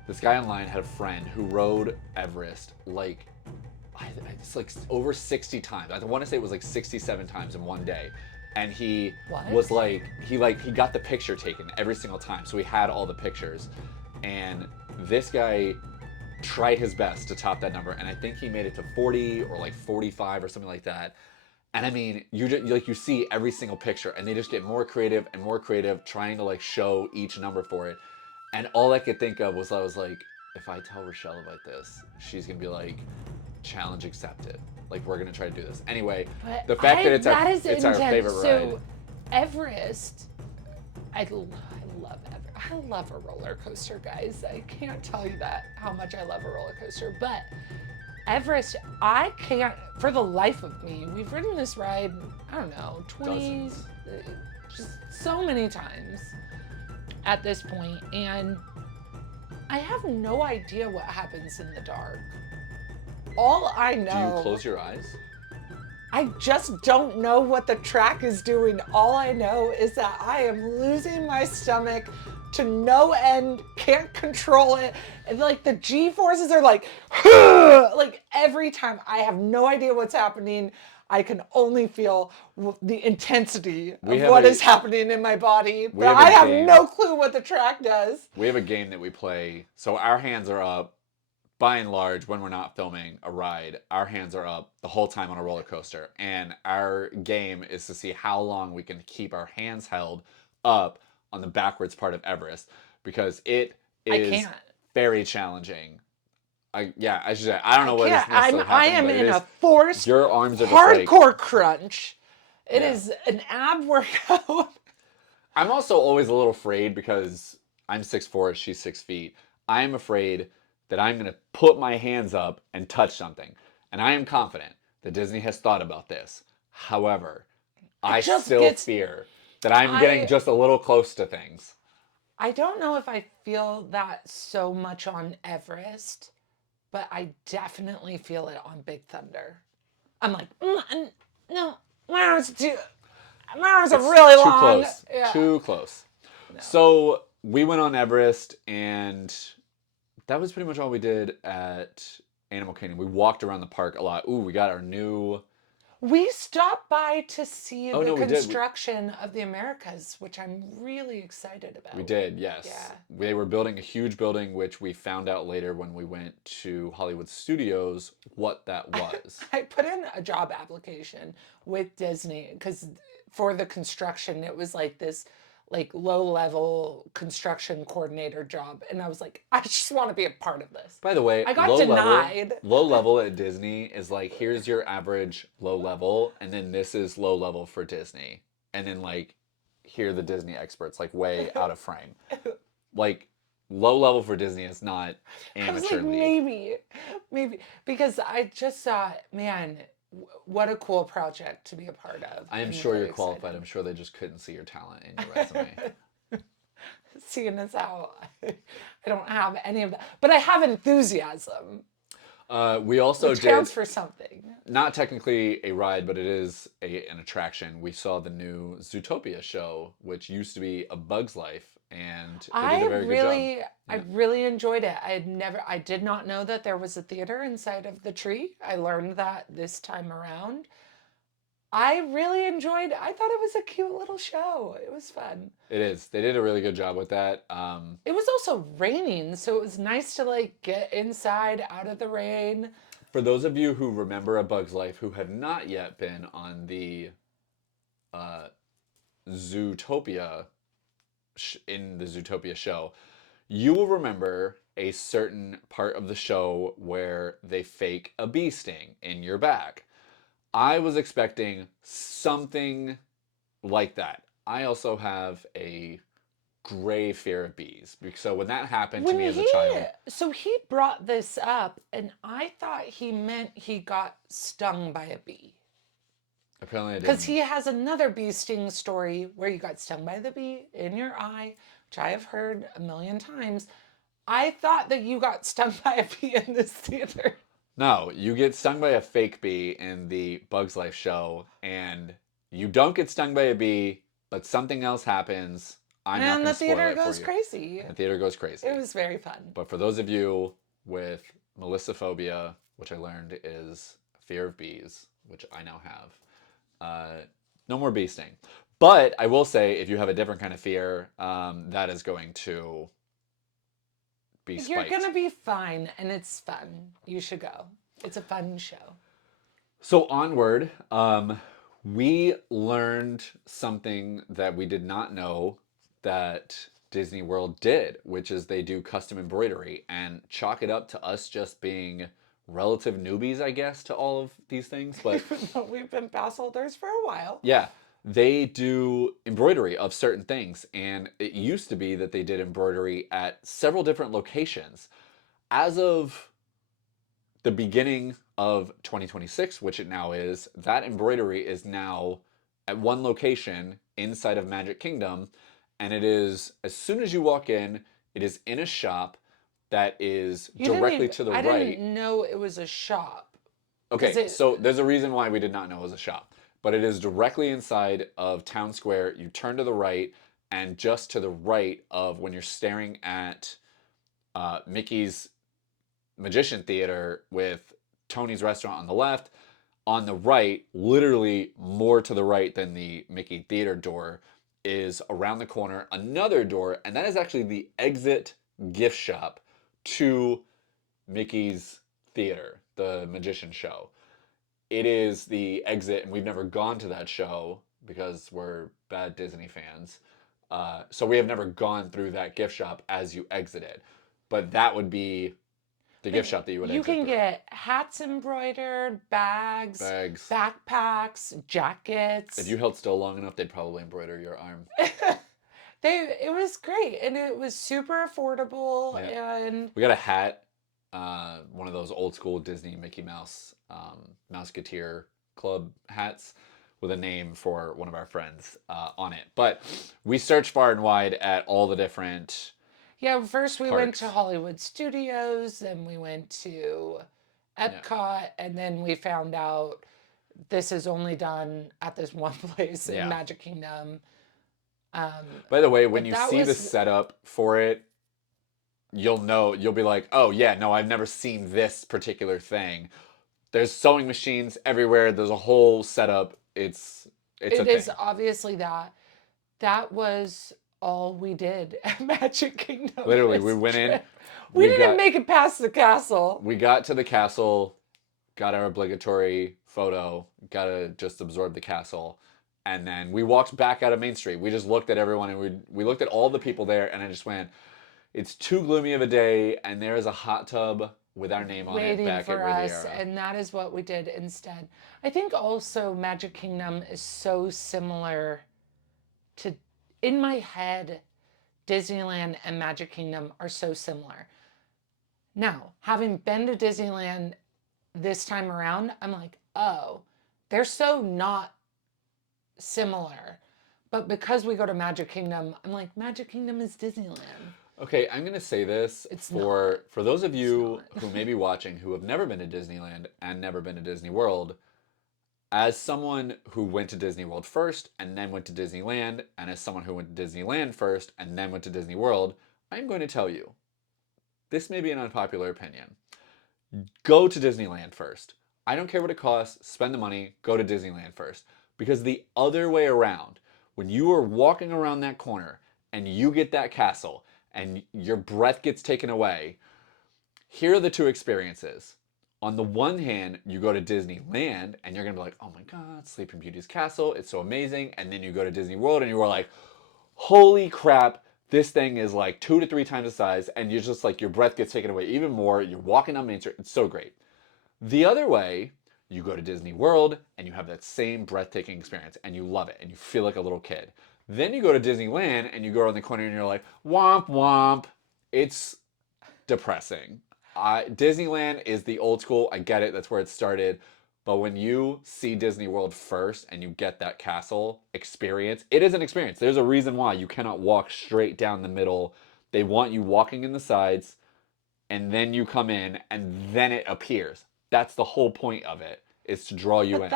This guy online had a friend who rode Everest it's like over 60 times. I want to say it was like 67 times in one day. And he was like, he got the picture taken every single time. So he had all the pictures. And this guy tried his best to top that number. And I think he made it to 40 or like 45 or something like that. And I mean, you see every single picture and they just get more creative and more creative trying to like show each number for it. And all I could think of was, I was like, if I tell Rochelle about this, she's going to be like, challenge accepted. Like, we're going to try to do this. Anyway, But the fact that it's our intense. favorite ride. So Everest, I love a roller coaster, guys. I can't tell you how much I love a roller coaster. But Everest, I can't, for the life of me, we've ridden this ride, I don't know, 20, just so many times at this point, and I have no idea what happens in the dark. All I know... Do you close your eyes? I just don't know what the track is doing. All I know is that I am losing my stomach to no end, can't control it. And like the G-forces are like, like every time. I have no idea what's happening. I can only feel the intensity of what is happening in my body. But I have no clue what the track does. We have a game that we play. So our hands are up. By and large, when we're not filming a ride, our hands are up the whole time on a roller coaster. And our game is to see how long we can keep our hands held up on the backwards part of Everest. Because it is very challenging. I should say, I don't know what is necessarily happening. I am in a forced, your arms are hardcore crunch. It is an ab workout. I'm also always a little afraid because I'm 6'4", she's 6 feet. I am afraid that I'm going to put my hands up and touch something. And I am confident that Disney has thought about this. However, I still fear that I'm getting just a little close to things. I don't know if I feel that so much on Everest, but I definitely feel it on Big Thunder. I'm like, no, my arms are really long. Too close. Yeah. Too close. No. So we went on Everest, and that was pretty much all we did at Animal Kingdom. We walked around the park a lot. Ooh, we got our new... We stopped by to see the construction of the Americas, which I'm really excited about. We did, yes. Yeah. They were building a huge building, which we found out later when we went to Hollywood Studios what that was. I put in a job application with Disney because for the construction, it was like this like low-level construction coordinator job, and I was like, I just want to be a part of this. By the way, I got denied. Low level at Disney is like, here's your average low level, and then this is low level for Disney. And then like, here are the Disney experts, like way out of frame. Like, low level for Disney is not I was amateur like, league. maybe, because I just thought, man, what a cool project to be a part of. I am I'm sure very you're qualified. excited. I'm sure they just couldn't see your talent in your resume. Seeing as how I don't have any of that, but I have enthusiasm, We also which did, counts for something. not technically a ride, but it is an attraction. We saw the new Zootopia show, which used to be A Bug's Life, and they did a very good job. I really enjoyed it. I did not know that there was a theater inside of the tree. I learned that this time around. I really enjoyed. I thought it was a cute little show. It was fun. It is. They did a really good job with that. It was also raining, so it was nice to like get inside out of the rain. For those of you who remember A Bug's Life who have not yet been on the Zootopia in the Zootopia show, you will remember a certain part of the show where they fake a bee sting in your back. I was expecting something like that. I also have a gray fear of bees. So when that happened to me as a child, So he brought this up, and I thought he meant he got stung by a bee. apparently I Because didn't. he has another bee sting story where you got stung by the bee in your eye, which I have heard a million times. I thought that you got stung by a bee in this theater. No, you get stung by a fake bee in the Bugs Life show, and you don't get stung by a bee, but something else happens. I'm not And going the to spoil theater it for goes you. crazy. The theater goes crazy. It was very fun. But for those of you with melissophobia, which I learned is fear of bees, which I now have, no more bee sting. But I will say, if you have a different kind of fear, that is going to be You're spiked. going to be fine, and it's fun. You should go. It's a fun show. So onward, we learned something that we did not know that Disney World did, which is they do custom embroidery, and chalk it up to us just being relative newbies, I guess, to all of these things. But Even though we've been pass holders for a while. yeah, they do embroidery of certain things, and it used to be that they did embroidery at several different locations. As of the beginning of 2026, which it now is, that embroidery is now at one location inside of Magic Kingdom, and it is, as soon as you walk in, it is in a shop that is directly to the I right. didn't know it was a shop. Okay, so there's a reason why we did not know it was a shop, but it is directly inside of Town Square. You turn to the right, and just to the right of when you're staring at Mickey's Magician Theater with Tony's Restaurant on the left, on the right, literally more to the right than the Mickey Theater door, is around the corner another door, and that is actually the exit gift shop to Mickey's Theater, the Magician Show. It is the exit, and we've never gone to that show because we're bad Disney fans. So we have never gone through that gift shop as you exit it. But that would be the gift shop that you would exit can through. get hats embroidered, bags, backpacks, jackets. If you held still long enough, they'd probably embroider your arm. It was great, and it was super affordable. Yeah. And We got a hat, one of those old school Disney Mickey Mouse Mouseketeer Club hats with a name for one of our friends on it. But we searched far and wide at all the different. yeah, first we went to Parks. Hollywood Studios, then we went to EPCOT, and then we found out this is only done at this one place in Magic Kingdom. By the way, when but you that see the was- setup for it, you'll be like, oh yeah, no, I've never seen this particular thing. There's sewing machines everywhere. There's a whole setup. It's It a is thing. obviously that. That was all we did at Magic Kingdom. Literally, this we went in. trip. We didn't make it past the castle. We got to the castle, got our obligatory photo, got to just absorb the castle, And then we walked back out of Main Street. We just looked at everyone and we looked at all the people there, and I just went, it's too gloomy of a day, and there is a hot tub with our name on it Waiting back for at us, Riviera. and that is what we did instead. I think also Magic Kingdom is so similar to, in my head, Disneyland and Magic Kingdom are so similar. Now, having been to Disneyland this time around, I'm like, oh, they're so not similar. But because we go to Magic Kingdom, I'm like, Magic Kingdom is Disneyland. Okay, I'm gonna say this It's for those of you not. who may be watching who have never been to Disneyland and never been to Disney World. As someone who went to Disney World first and then went to Disneyland, and as someone who went to Disneyland first and then went to Disney World, I'm going to tell you, this may be an unpopular opinion. Go to Disneyland first. I don't care what it costs, spend the money, go to Disneyland first. Because the other way around, when you are walking around that corner and you get that castle and your breath gets taken away, here are the two experiences. On the one hand, you go to Disneyland and you're gonna be like, oh my God, Sleeping Beauty's castle, it's so amazing. And then you go to Disney World and you are like, holy crap, this thing is like 2 to 3 times the size, and you're just like, your breath gets taken away even more. You're walking down Main Street, it's so great. The other way, you go to Disney World and you have that same breathtaking experience and you love it and you feel like a little kid. Then you go to Disneyland and you go around the corner and you're like, womp womp. It's depressing. Disneyland is the old school. I get it. That's where it started. But when you see Disney World first and you get that castle experience, it is an experience. There's a reason why you cannot walk straight down the middle. They want you walking in the sides, and then you come in, and then it appears. That's the whole point of it, is to draw you in.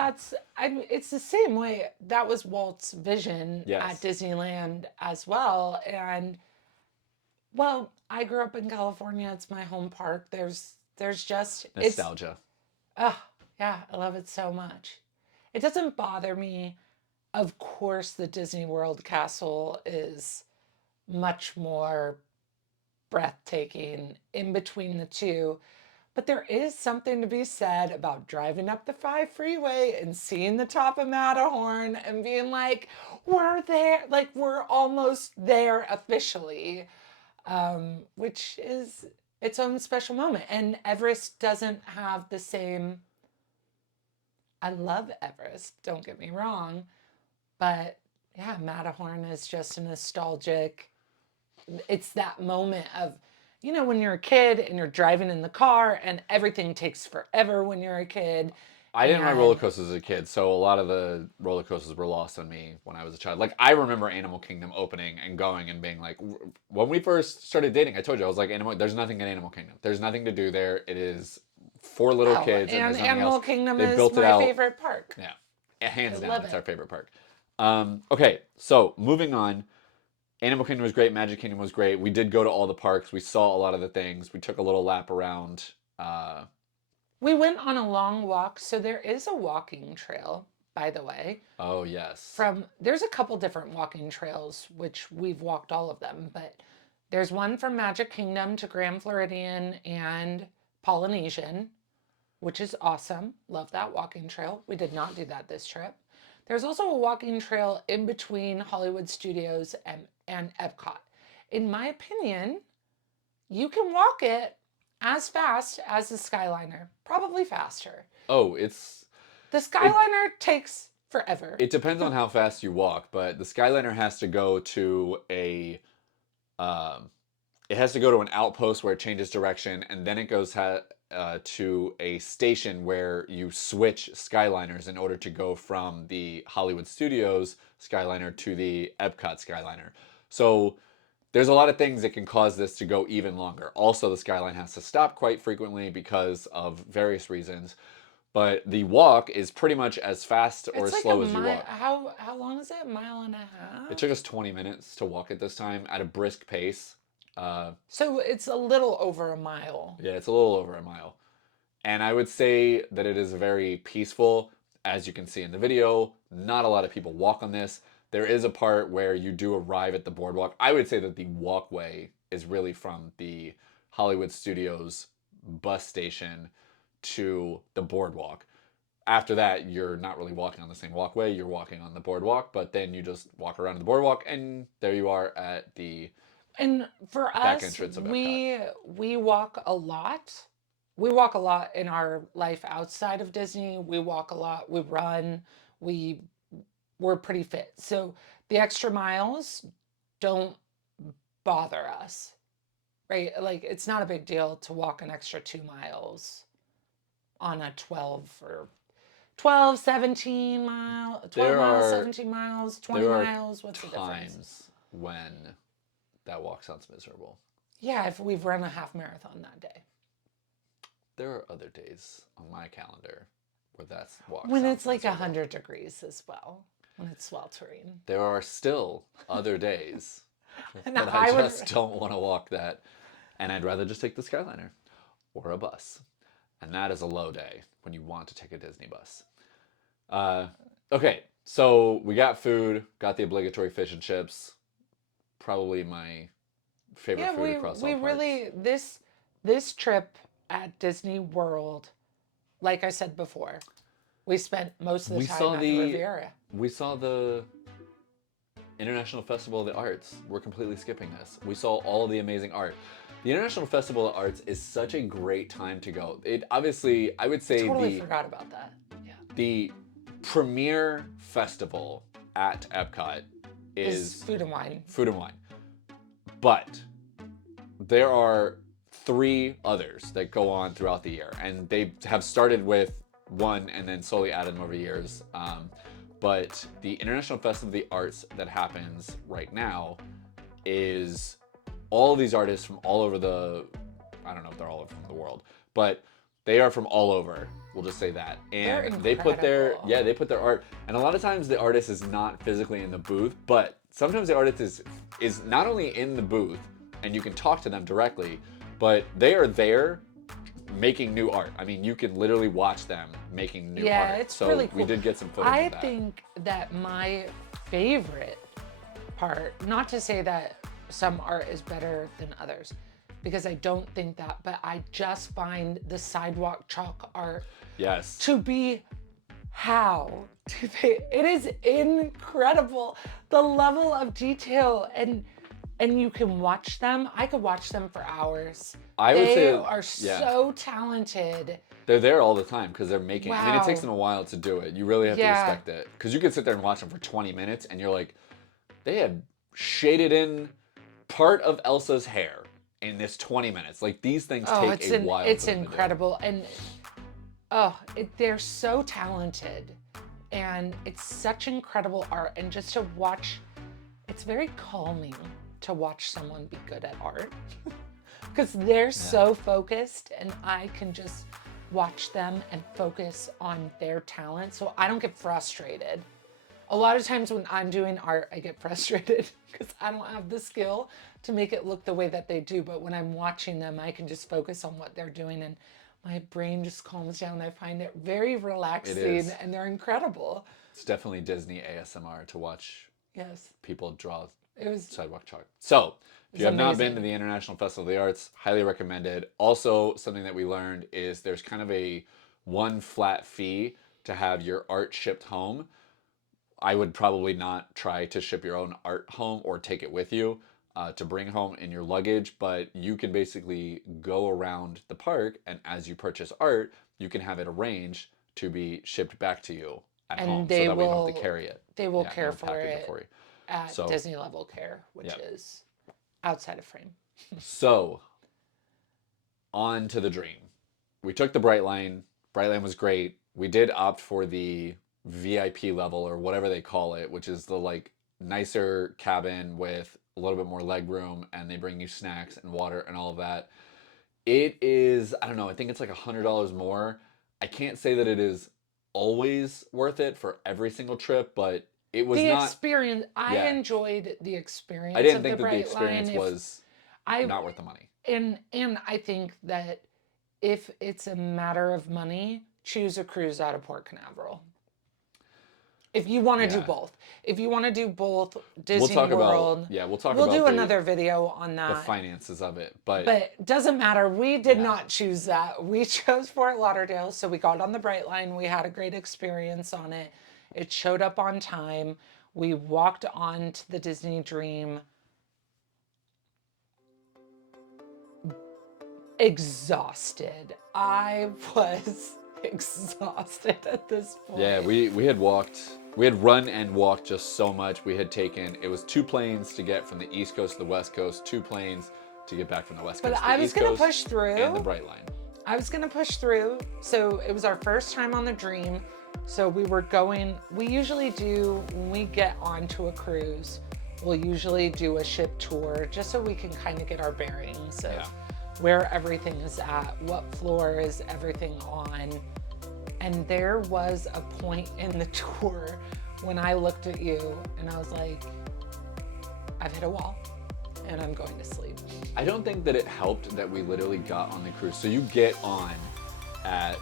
It's the same way. That was Walt's vision Yes. at Disneyland as well. And well, I grew up in California. It's my home park. There's just Nostalgia. Oh, yeah, I love it so much. It doesn't bother me. Of course, the Disney World castle is much more breathtaking in between the two. But there is something to be said about driving up the 5 freeway and seeing the top of Matterhorn and being like, we're there, like we're almost there officially, which is its own special moment. And Everest doesn't have the same. I love Everest, don't get me wrong, but yeah, Matterhorn is just a nostalgic. It's that moment of, when you're a kid and you're driving in the car and everything takes forever when you're a kid. I didn't ride roller coasters as a kid, so a lot of the roller coasters were lost on me when I was a child. Like, I remember Animal Kingdom opening and going and being like, when we first started dating, I told you, I was like, there's nothing in Animal Kingdom. There's nothing to do there. It is for little kids, and there's nothing Animal else. Kingdom They is built it my out. favorite park. Yeah, hands I down, love it's it. our favorite park. Okay, so moving on. Animal Kingdom was great. Magic Kingdom was great. We did go to all the parks. We saw a lot of the things. We took a little lap around. We went on a long walk, so there is a walking trail, by the way. Oh, yes. There's a couple different walking trails, which we've walked all of them, but there's one from Magic Kingdom to Grand Floridian and Polynesian, which is awesome. Love that walking trail. We did not do that this trip. There's also a walking trail in between Hollywood Studios and EPCOT. In my opinion, you can walk it as fast as the Skyliner, probably faster. Oh, The Skyliner takes forever. It depends on how fast you walk, but the Skyliner has to go to it has to go to an outpost where it changes direction, and then it goes to a station where you switch Skyliners in order to go from the Hollywood Studios Skyliner to the EPCOT Skyliner. So there's a lot of things that can cause this to go even longer. Also, the Skyline has to stop quite frequently because of various reasons. But the walk is pretty much as fast or as slow as you walk. How long is it? A mile and a half? It took us 20 minutes to walk it this time at a brisk pace. So it's a little over a mile. Yeah, it's a little over a mile. And I would say that it is very peaceful. As you can see in the video, not a lot of people walk on this. There is a part where you do arrive at the boardwalk. I would say that the walkway is really from the Hollywood Studios bus station to the boardwalk. after that, you're not really walking on the same walkway. You're walking on the boardwalk, but then you just walk around the boardwalk, and there you are at the And for back us, entrance of we walk a lot. We walk a lot in our life outside of Disney. We walk a lot. We run. We we're pretty fit. So the extra miles don't bother us, right? Like it's not a big deal to walk an extra 2 miles on a 12, 17 mile, 12 There miles, are 17 miles, 20 there are miles. What's the difference? times when that walk sounds miserable. Yeah, if we've run a half marathon that day. There are other days on my calendar where that's walk When sounds it's like miserable. 100 degrees as well. When it's sweltering. There are still other days And that I just don't want to walk that, and I'd rather just take the Skyliner or a bus. And that is a low day when you want to take a Disney bus. Okay, so we got food, got the obligatory fish and chips. Probably my favorite food across all we parks. really this trip at Disney World, like I said before, we spent most of the time at the Riviera. We saw the International Festival of the Arts. We're completely skipping this. We saw all of the amazing art. The International Festival of the Arts is such a great time to go. It obviously, I would say Totally forgot about that. Yeah. the premier festival at EPCOT is food and wine. Food and wine. But there are 3 others that go on throughout the year, and they have started with one and then slowly added them over years. But the International Festival of the Arts that happens right now is all of these artists from all over I don't know if they're all over from the world, but they are from all over. We'll just say that. And they put their art, and a lot of times the artist is not physically in the booth, but sometimes the artist is not only in the booth and you can talk to them directly, but they are there making new art. I mean, you can literally watch them making new art. Yeah, it's really cool. We did get some footage I of that. think that my favorite part, not to say that some art is better than others, because I don't think that, but I just find the sidewalk chalk art to be it is incredible, the level of detail, and you can watch them. I could watch them for hours. They are so talented. They're there all the time because they're making. Wow. I mean, it takes them a while to do it. You really have to respect it, because you can sit there and watch them for 20 minutes, and you're like, they have shaded in part of Elsa's hair in this 20 minutes. Like, these things take a while. It's incredible, and they're so talented, and it's such incredible art, and just to watch, it's very calming to watch someone be good at art because they're so focused, and I can just watch them and focus on their talent, so I don't get frustrated. A lot of times when I'm doing art, I get frustrated because I don't have the skill to make it look the way that they do. But when I'm watching them, I can just focus on what they're doing, and my brain just calms down. I find it very relaxing, and they're incredible. It's definitely Disney ASMR to watch people draw sidewalk chalk. So if you have not been to the International Festival of the Arts, highly recommended. Also, something that we learned is there's kind of a one flat fee to have your art shipped home. I would probably not try to ship your own art home or take it with you to bring home in your luggage, but you can basically go around the park, and as you purchase art, you can have it arranged to be shipped back to you at home, so that we don't have to carry it. They will care for it at Disney level care, which is outside of frame. So, on to the dream. We took the Bright Line. Bright Line was great. We did opt for the VIP level, or whatever they call it, which is the like nicer cabin with a little bit more leg room, and they bring you snacks and water and all of that. It is, I don't know, I think it's like $100 more. I can't say that it is always worth it for every single trip, but it was the experience. I enjoyed the experience. I didn't think that the experience was not worth the money. And I think that if it's a matter of money, choose a cruise out of Port Canaveral. If you want to do Yeah. both. If you want to do both We'll Disney talk World, about we'll talk we'll about do the another video on the that. finances of it, but But it doesn't matter. We did Yeah. not choose that. We chose Fort Lauderdale. So we got on the Brightline. We had a great experience on it. It showed up on time. We walked on to the Disney Dream exhausted. I was exhausted at this point. yeah, we had run and walked just so much. We had taken, it was 2 planes to get from the East Coast to the West Coast, 2 planes to get back from the West Coast But to I the was East going to Coast, push through. and the Brightline. I was going to push through. So it was our first time on the Dream. So we were going, we usually do, when we get onto a cruise, we'll usually do a ship tour just so we can kind of get our bearings of Yeah. where everything is at, what floor is everything on. And there was a point in the tour when I looked at you and I was like, I've hit a wall and I'm going to sleep. I don't think that it helped that we literally got on the cruise. So you get on at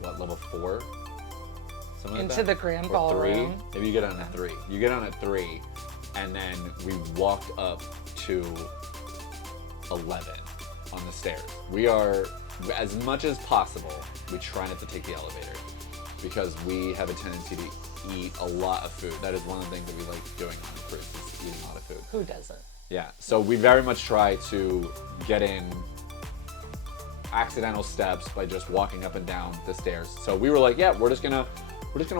what, level 4? Something like Into that? the grand Or ballroom. 3? Maybe you get on at 3. You get on at 3, and then we walked up to 11 on the stairs. We are, as much as possible, we try not to take the elevator because we have a tendency to eat a lot of food. That is one of the things that we like doing on the cruise, is eating a lot of food. Who doesn't? Yeah, so we very much try to get in accidental steps by just walking up and down the stairs. So we were like, yeah, we're just gonna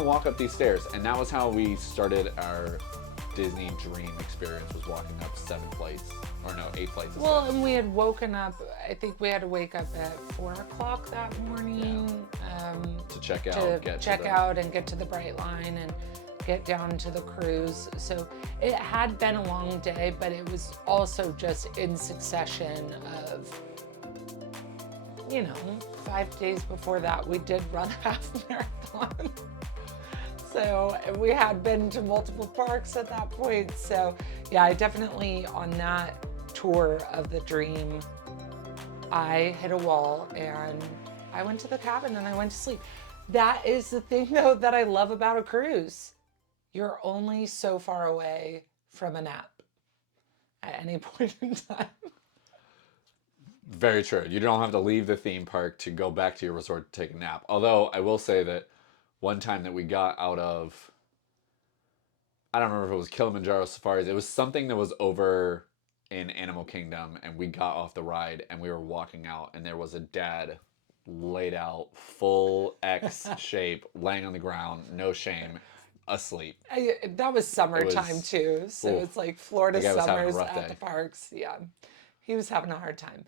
walk up these stairs, and that was how we started our Disney Dream experience, was walking up 7 flights, or no, 8 flights. of Well, stairs. and we had woken up, I think we had to wake up at 4 o'clock that morning to check out, to get check to the, out and get to the Brightline and get down to the cruise. So it had been a long day, but it was also just in succession of, 5 days before that, we did run a half marathon. So we had been to multiple parks at that point. So yeah, I definitely, on that tour of the Dream, I hit a wall and I went to the cabin and I went to sleep. That is the thing though that I love about a cruise. You're only so far away from a nap at any point in time. Very true. You don't have to leave the theme park to go back to your resort to take a nap. Although I will say that one time that we got out of, I don't remember if it was Kilimanjaro Safaris, it was something that was over in Animal Kingdom, and we got off the ride and we were walking out and there was a dad laid out full X shape, laying on the ground, no shame, asleep. That was summertime was- too. So oof. it's like Florida The guy was having a summers rough at day. the parks. Yeah, he was having a hard time.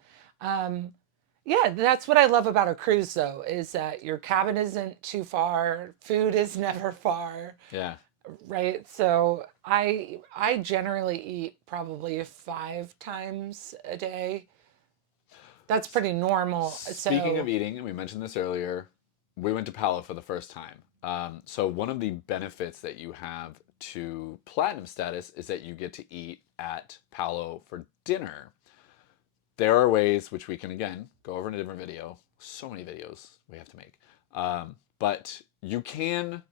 Yeah, that's what I love about a cruise though, is that your cabin isn't too far, food is never far, Yeah. right? So I generally eat probably 5 times a day. That's pretty normal. Speaking So of eating, and we mentioned this earlier, we went to Palo for the first time. So one of the benefits that you have to platinum status is that you get to eat at Palo for dinner. There are ways which we can, again, go over in a different video. So many videos we have to make. But you can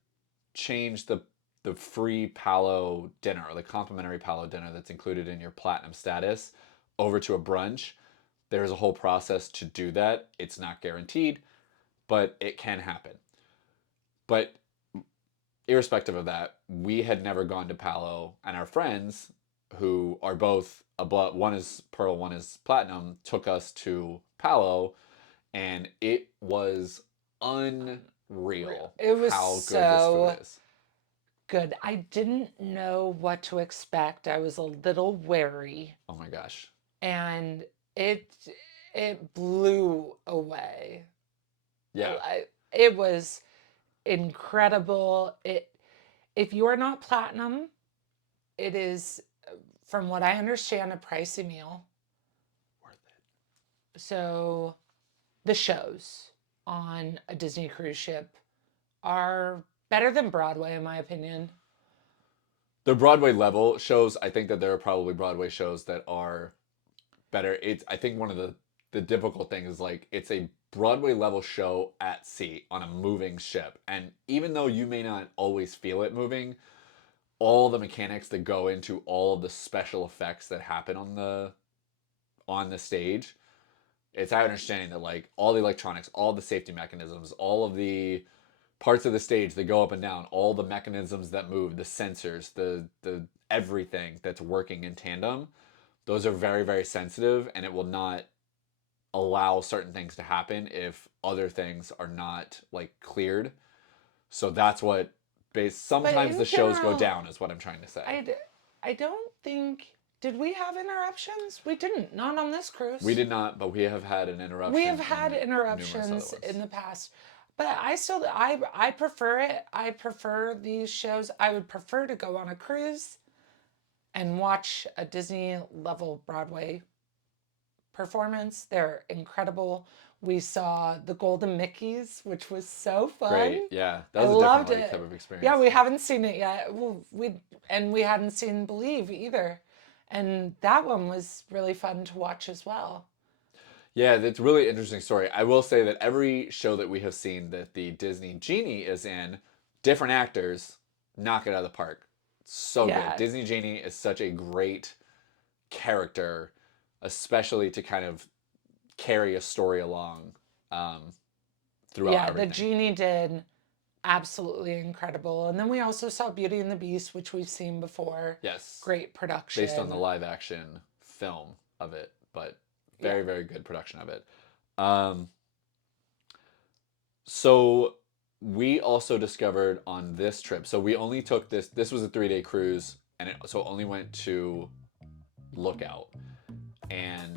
change the free Palo dinner, or the complimentary Palo dinner that's included in your platinum status, over to a brunch. There's a whole process to do that. It's not guaranteed, but it can happen. But irrespective of that, we had never gone to Palo, and our friends, who are both above, one is Pearl, one is Platinum, took us to Palo, and it was unreal. It was how good so this food is. good. I didn't know what to expect. I was a little wary, Oh my gosh. and it blew away. Yeah. It was incredible. If you are not platinum, it is, from what I understand, a pricey meal. Worth it. So the shows on a Disney cruise ship are better than Broadway, in my opinion. The Broadway level shows, I think that there are probably Broadway shows that are better. I think one of the the difficult thing is like it's a Broadway level show at sea on a moving ship. And even though you may not always feel it moving, all the mechanics that go into all of the special effects that happen on the stage, it's our understanding that like all the electronics, all the safety mechanisms, all of the parts of the stage that go up and down, all the mechanisms that move, the sensors, the everything that's working in tandem, those are very, very sensitive, and it will not allow certain things to happen if other things are not like cleared. So that's what sometimes the shows go down is what I'm trying to say. I don't think, did we have interruptions? We didn't, not on this cruise. We did not, but we have had an interruption. We have had interruptions in the past. But I prefer it. I prefer these shows. I would prefer to go on a cruise and watch a Disney level Broadway performance. They're incredible. We saw the Golden Mickeys, which was so fun. Great, yeah, that was a different type of experience. Yeah, we haven't seen it yet. We hadn't seen Believe either, and that one was really fun to watch as well. Yeah, that's a really interesting story. I will say that every show that we have seen that the Disney Genie is in, different actors knock it out of the park. So good. Disney Genie is such a great character, especially to kind of carry a story along throughout everything. The Genie did absolutely incredible. And then we also saw Beauty and the Beast, which we've seen before. Yes. Great production. Based on the live action film of it, but very, very good production of it. So we also discovered on this trip, so we only took this was a 3-day cruise, and it only went to Lookout and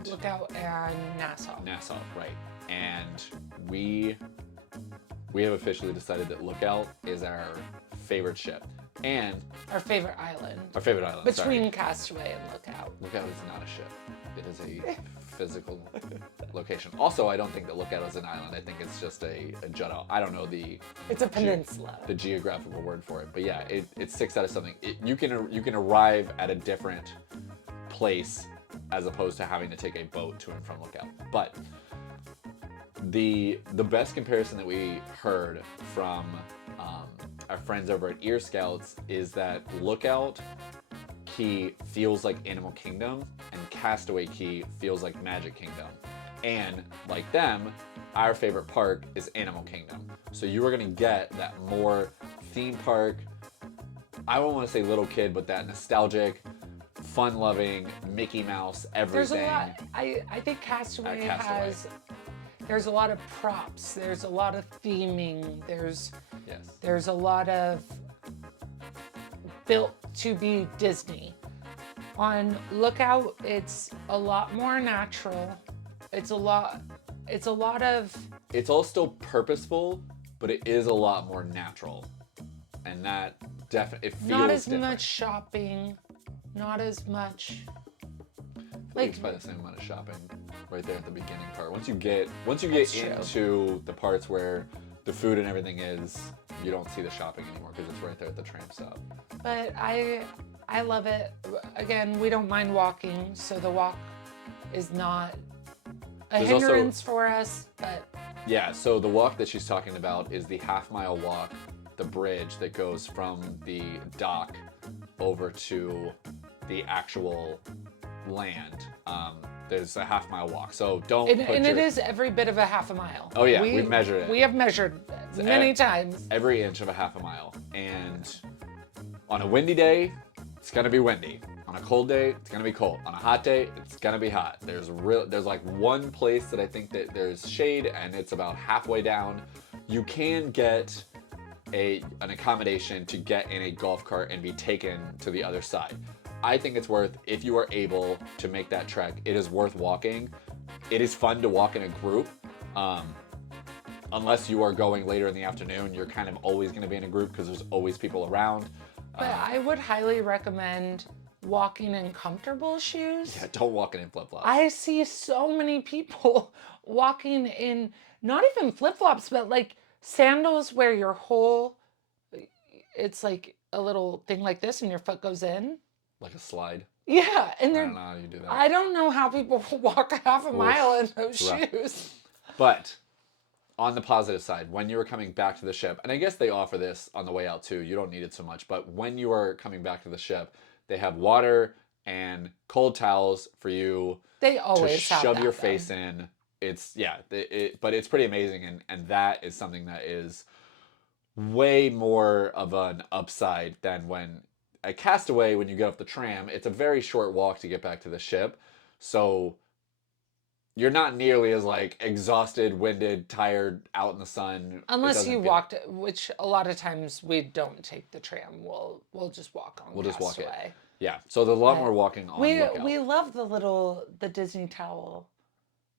Nassau, right. And we have officially decided that Lookout is our favorite ship. And our favorite island. Between Castaway and Lookout. Lookout is not a ship. It is a physical location. Also, I don't think that Lookout is an island. I think it's just a jut out. I don't know It's a peninsula. The geographical word for it. But yeah, it sticks out of something. You can arrive at a different place as opposed to having to take a boat to and from Lookout. But the best comparison that we heard from our friends over at Ear Scouts is that Lookout Key feels like Animal Kingdom and Castaway Key feels like Magic Kingdom. And like them, our favorite park is Animal Kingdom. So you are going to get that more theme park, I don't want to say little kid, but that nostalgic, fun-loving, Mickey Mouse, everything. There's a lot. I think Castaway has... There's a lot of props. There's a lot of theming. There's a lot of built to be Disney. On Lookout, it's a lot more natural. It's a lot of... It's all still purposeful, but it is a lot more natural. And that definitely, it feels not as different. much shopping, not as much... Like, it's probably the same amount of shopping right there at the beginning part. Once you get into the parts where the food and everything is, you don't see the shopping anymore because it's right there at the tram stop. But I love it. Again, we don't mind walking, so the walk is not a hindrance for us, but... Yeah, so the walk that she's talking about is the half-mile walk, the bridge that goes from the dock over to the actual land. There's a half-mile walk, so don't it is every bit of a half a mile. Oh yeah, we've measured it. We have measured many times. Every inch of a half a mile. And on a windy day, it's gonna be windy. On a cold day, it's gonna be cold. On a hot day, it's gonna be hot. There's like one place that I think that there's shade, and it's about halfway down. You can get an accommodation to get in a golf cart and be taken to the other side. I think it's worth, if you are able to make that trek, it is worth walking. It is fun to walk in a group. Unless you are going later in the afternoon, you're kind of always going to be in a group because there's always people around. But I would highly recommend walking in comfortable shoes. Yeah, don't walk in flip-flops. I see so many people walking in, not even flip-flops, but like sandals where your whole, it's like a little thing like this and your foot goes in. Like a slide? Yeah, and I they're. don't know how you do that. I don't know how people walk half a mile in those it's rough. shoes. But on the positive side, when you were coming back to the ship, and I guess they offer this on the way out too, you don't need it so much, but when you are coming back to the ship, they have water and cold towels for you They to always have shove that, your though. face in. It's, yeah, but it's pretty amazing, and that is something that is way more of an upside than when at Castaway, when you get off the tram, it's a very short walk to get back to the ship. So you're not nearly as like exhausted, winded, tired, out in the sun. Unless you walked, which a lot of times we don't take the tram. We'll just walk on. We'll just walk it. Castaway. Yeah. So there's a lot more walking on Lookout. We love the Disney towel,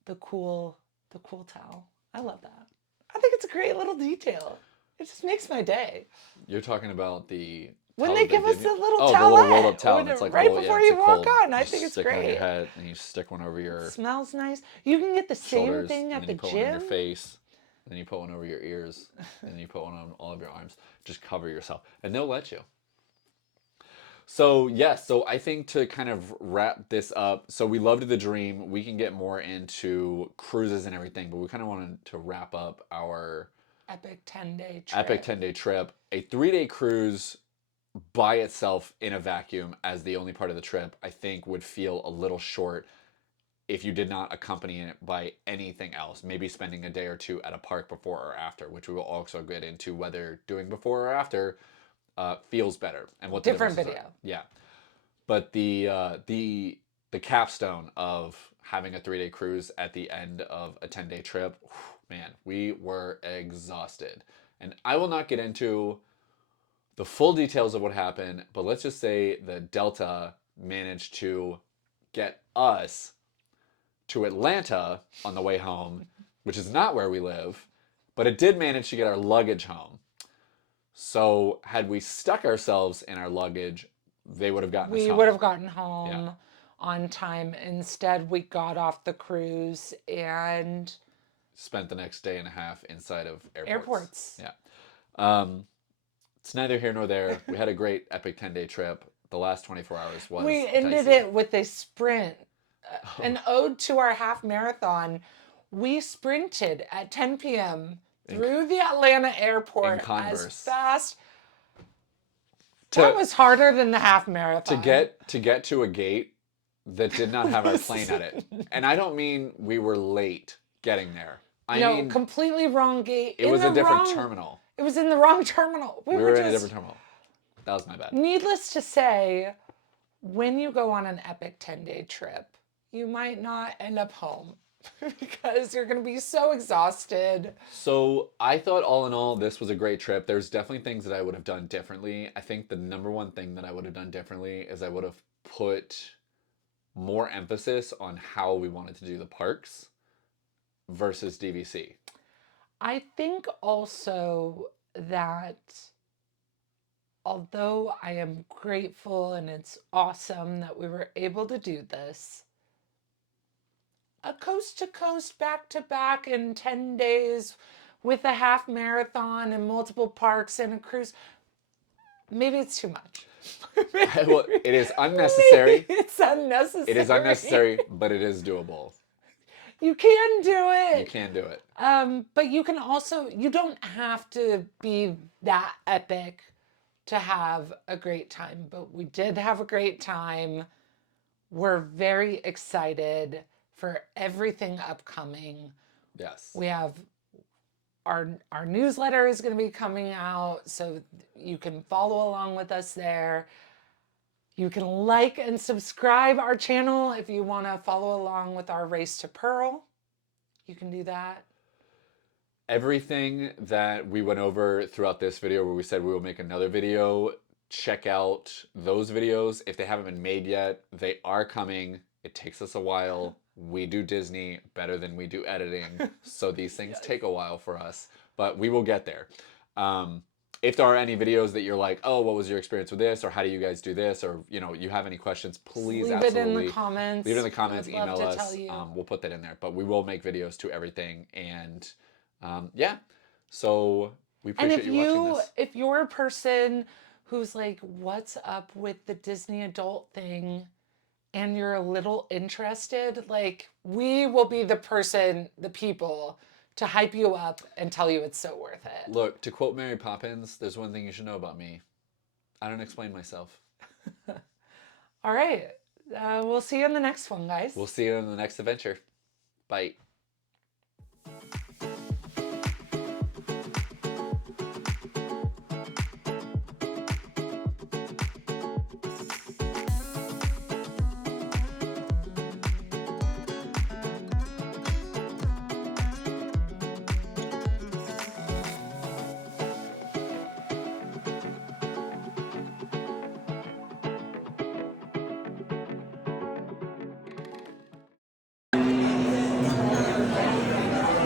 the cool towel. I love that. I think it's a great little detail. It just makes my day. You're talking about the When towel they that give us give the you? little Oh, towelette. the little rolled up towel. When And it's like right roll, before yeah, it's you a walk cold. on. I You think it's stick it on your great. head and you stick one over your Smells nice. You can get the same shoulders, thing and at then the you put one on your gym. face, and then you put one over your ears, and then you put one on all of your arms. Just cover yourself, and they'll let you. So yes, so I think to kind of wrap this up, so we loved the dream. We can get more into cruises and everything, but we kind of wanted to wrap up our Epic 10-day trip. epic 10-day trip. A 3-day cruise by itself in a vacuum as the only part of the trip, I think would feel a little short if you did not accompany it by anything else. Maybe spending a day or two at a park before or after, which we will also get into whether doing before or after feels better and what the Different differences video. are. Yeah, but the capstone of having a 3-day cruise at the end of a 10-day trip, man, we were exhausted, and I will not get into the full details of what happened, but let's just say the Delta managed to get us to Atlanta on the way home, which is not where we live, but it did manage to get our luggage home. So had we stuck ourselves in our luggage, they would have gotten us home. We would have gotten home on time. Instead, we got off the cruise and spent the next day and a half inside of airports. Yeah. It's neither here nor there. We had a great epic 10-day trip. The last 24 hours was We ended dicey. it with a sprint, an ode to our half marathon. We sprinted at 10 p.m. through the Atlanta airport as fast. That was harder than the half marathon. To get to a gate that did not have our plane at it. And I don't mean we were late getting there. I mean completely wrong gate. It was a different terminal. It was in the wrong terminal. We were in a different terminal. That was my bad. Needless to say, when you go on an epic 10-day trip, you might not end up home because you're going to be so exhausted. So I thought all in all, this was a great trip. There's definitely things that I would have done differently. I think the number one thing that I would have done differently is I would have put more emphasis on how we wanted to do the parks versus DVC. I think also that although I am grateful and it's awesome that we were able to do this, a coast to coast, back to back in 10 days with a half marathon and multiple parks and a cruise, maybe it's too much. Well, it is unnecessary. Maybe it's unnecessary. It is unnecessary, but it is doable. You can do it. You can do it. But you can also, you don't have to be that epic to have a great time. But we did have a great time. We're very excited for everything upcoming. Yes. We have our newsletter is going to be coming out, so you can follow along with us there. You can like and subscribe our channel if you want to follow along with our Race to Pearl. You can do that. Everything that we went over throughout this video where we said we will make another video, check out those videos. If they haven't been made yet, they are coming. It takes us a while. We do Disney better than we do editing, so these things take a while for us, but we will get there. If there are any videos that you're like, oh, what was your experience with this, or how do you guys do this, or you have any questions, please leave absolutely it in the comments. Leave it in the comments, I'd love email to us. tell you. We'll put that in there, but we will make videos to everything, and yeah. So we appreciate you watching this. If you're a person who's like, what's up with the Disney adult thing? and you're a little interested, like, we will be the people to hype you up and tell you it's so worth it. Look, to quote Mary Poppins, there's one thing you should know about me. I don't explain myself. All right. We'll see you in the next one, guys. We'll see you in the next adventure. Bye.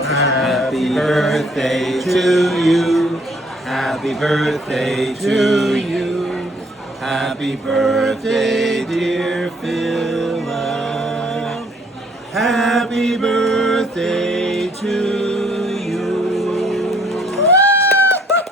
Happy birthday to you. Happy birthday to you. Happy birthday, dear Philip. Happy birthday to you. What the?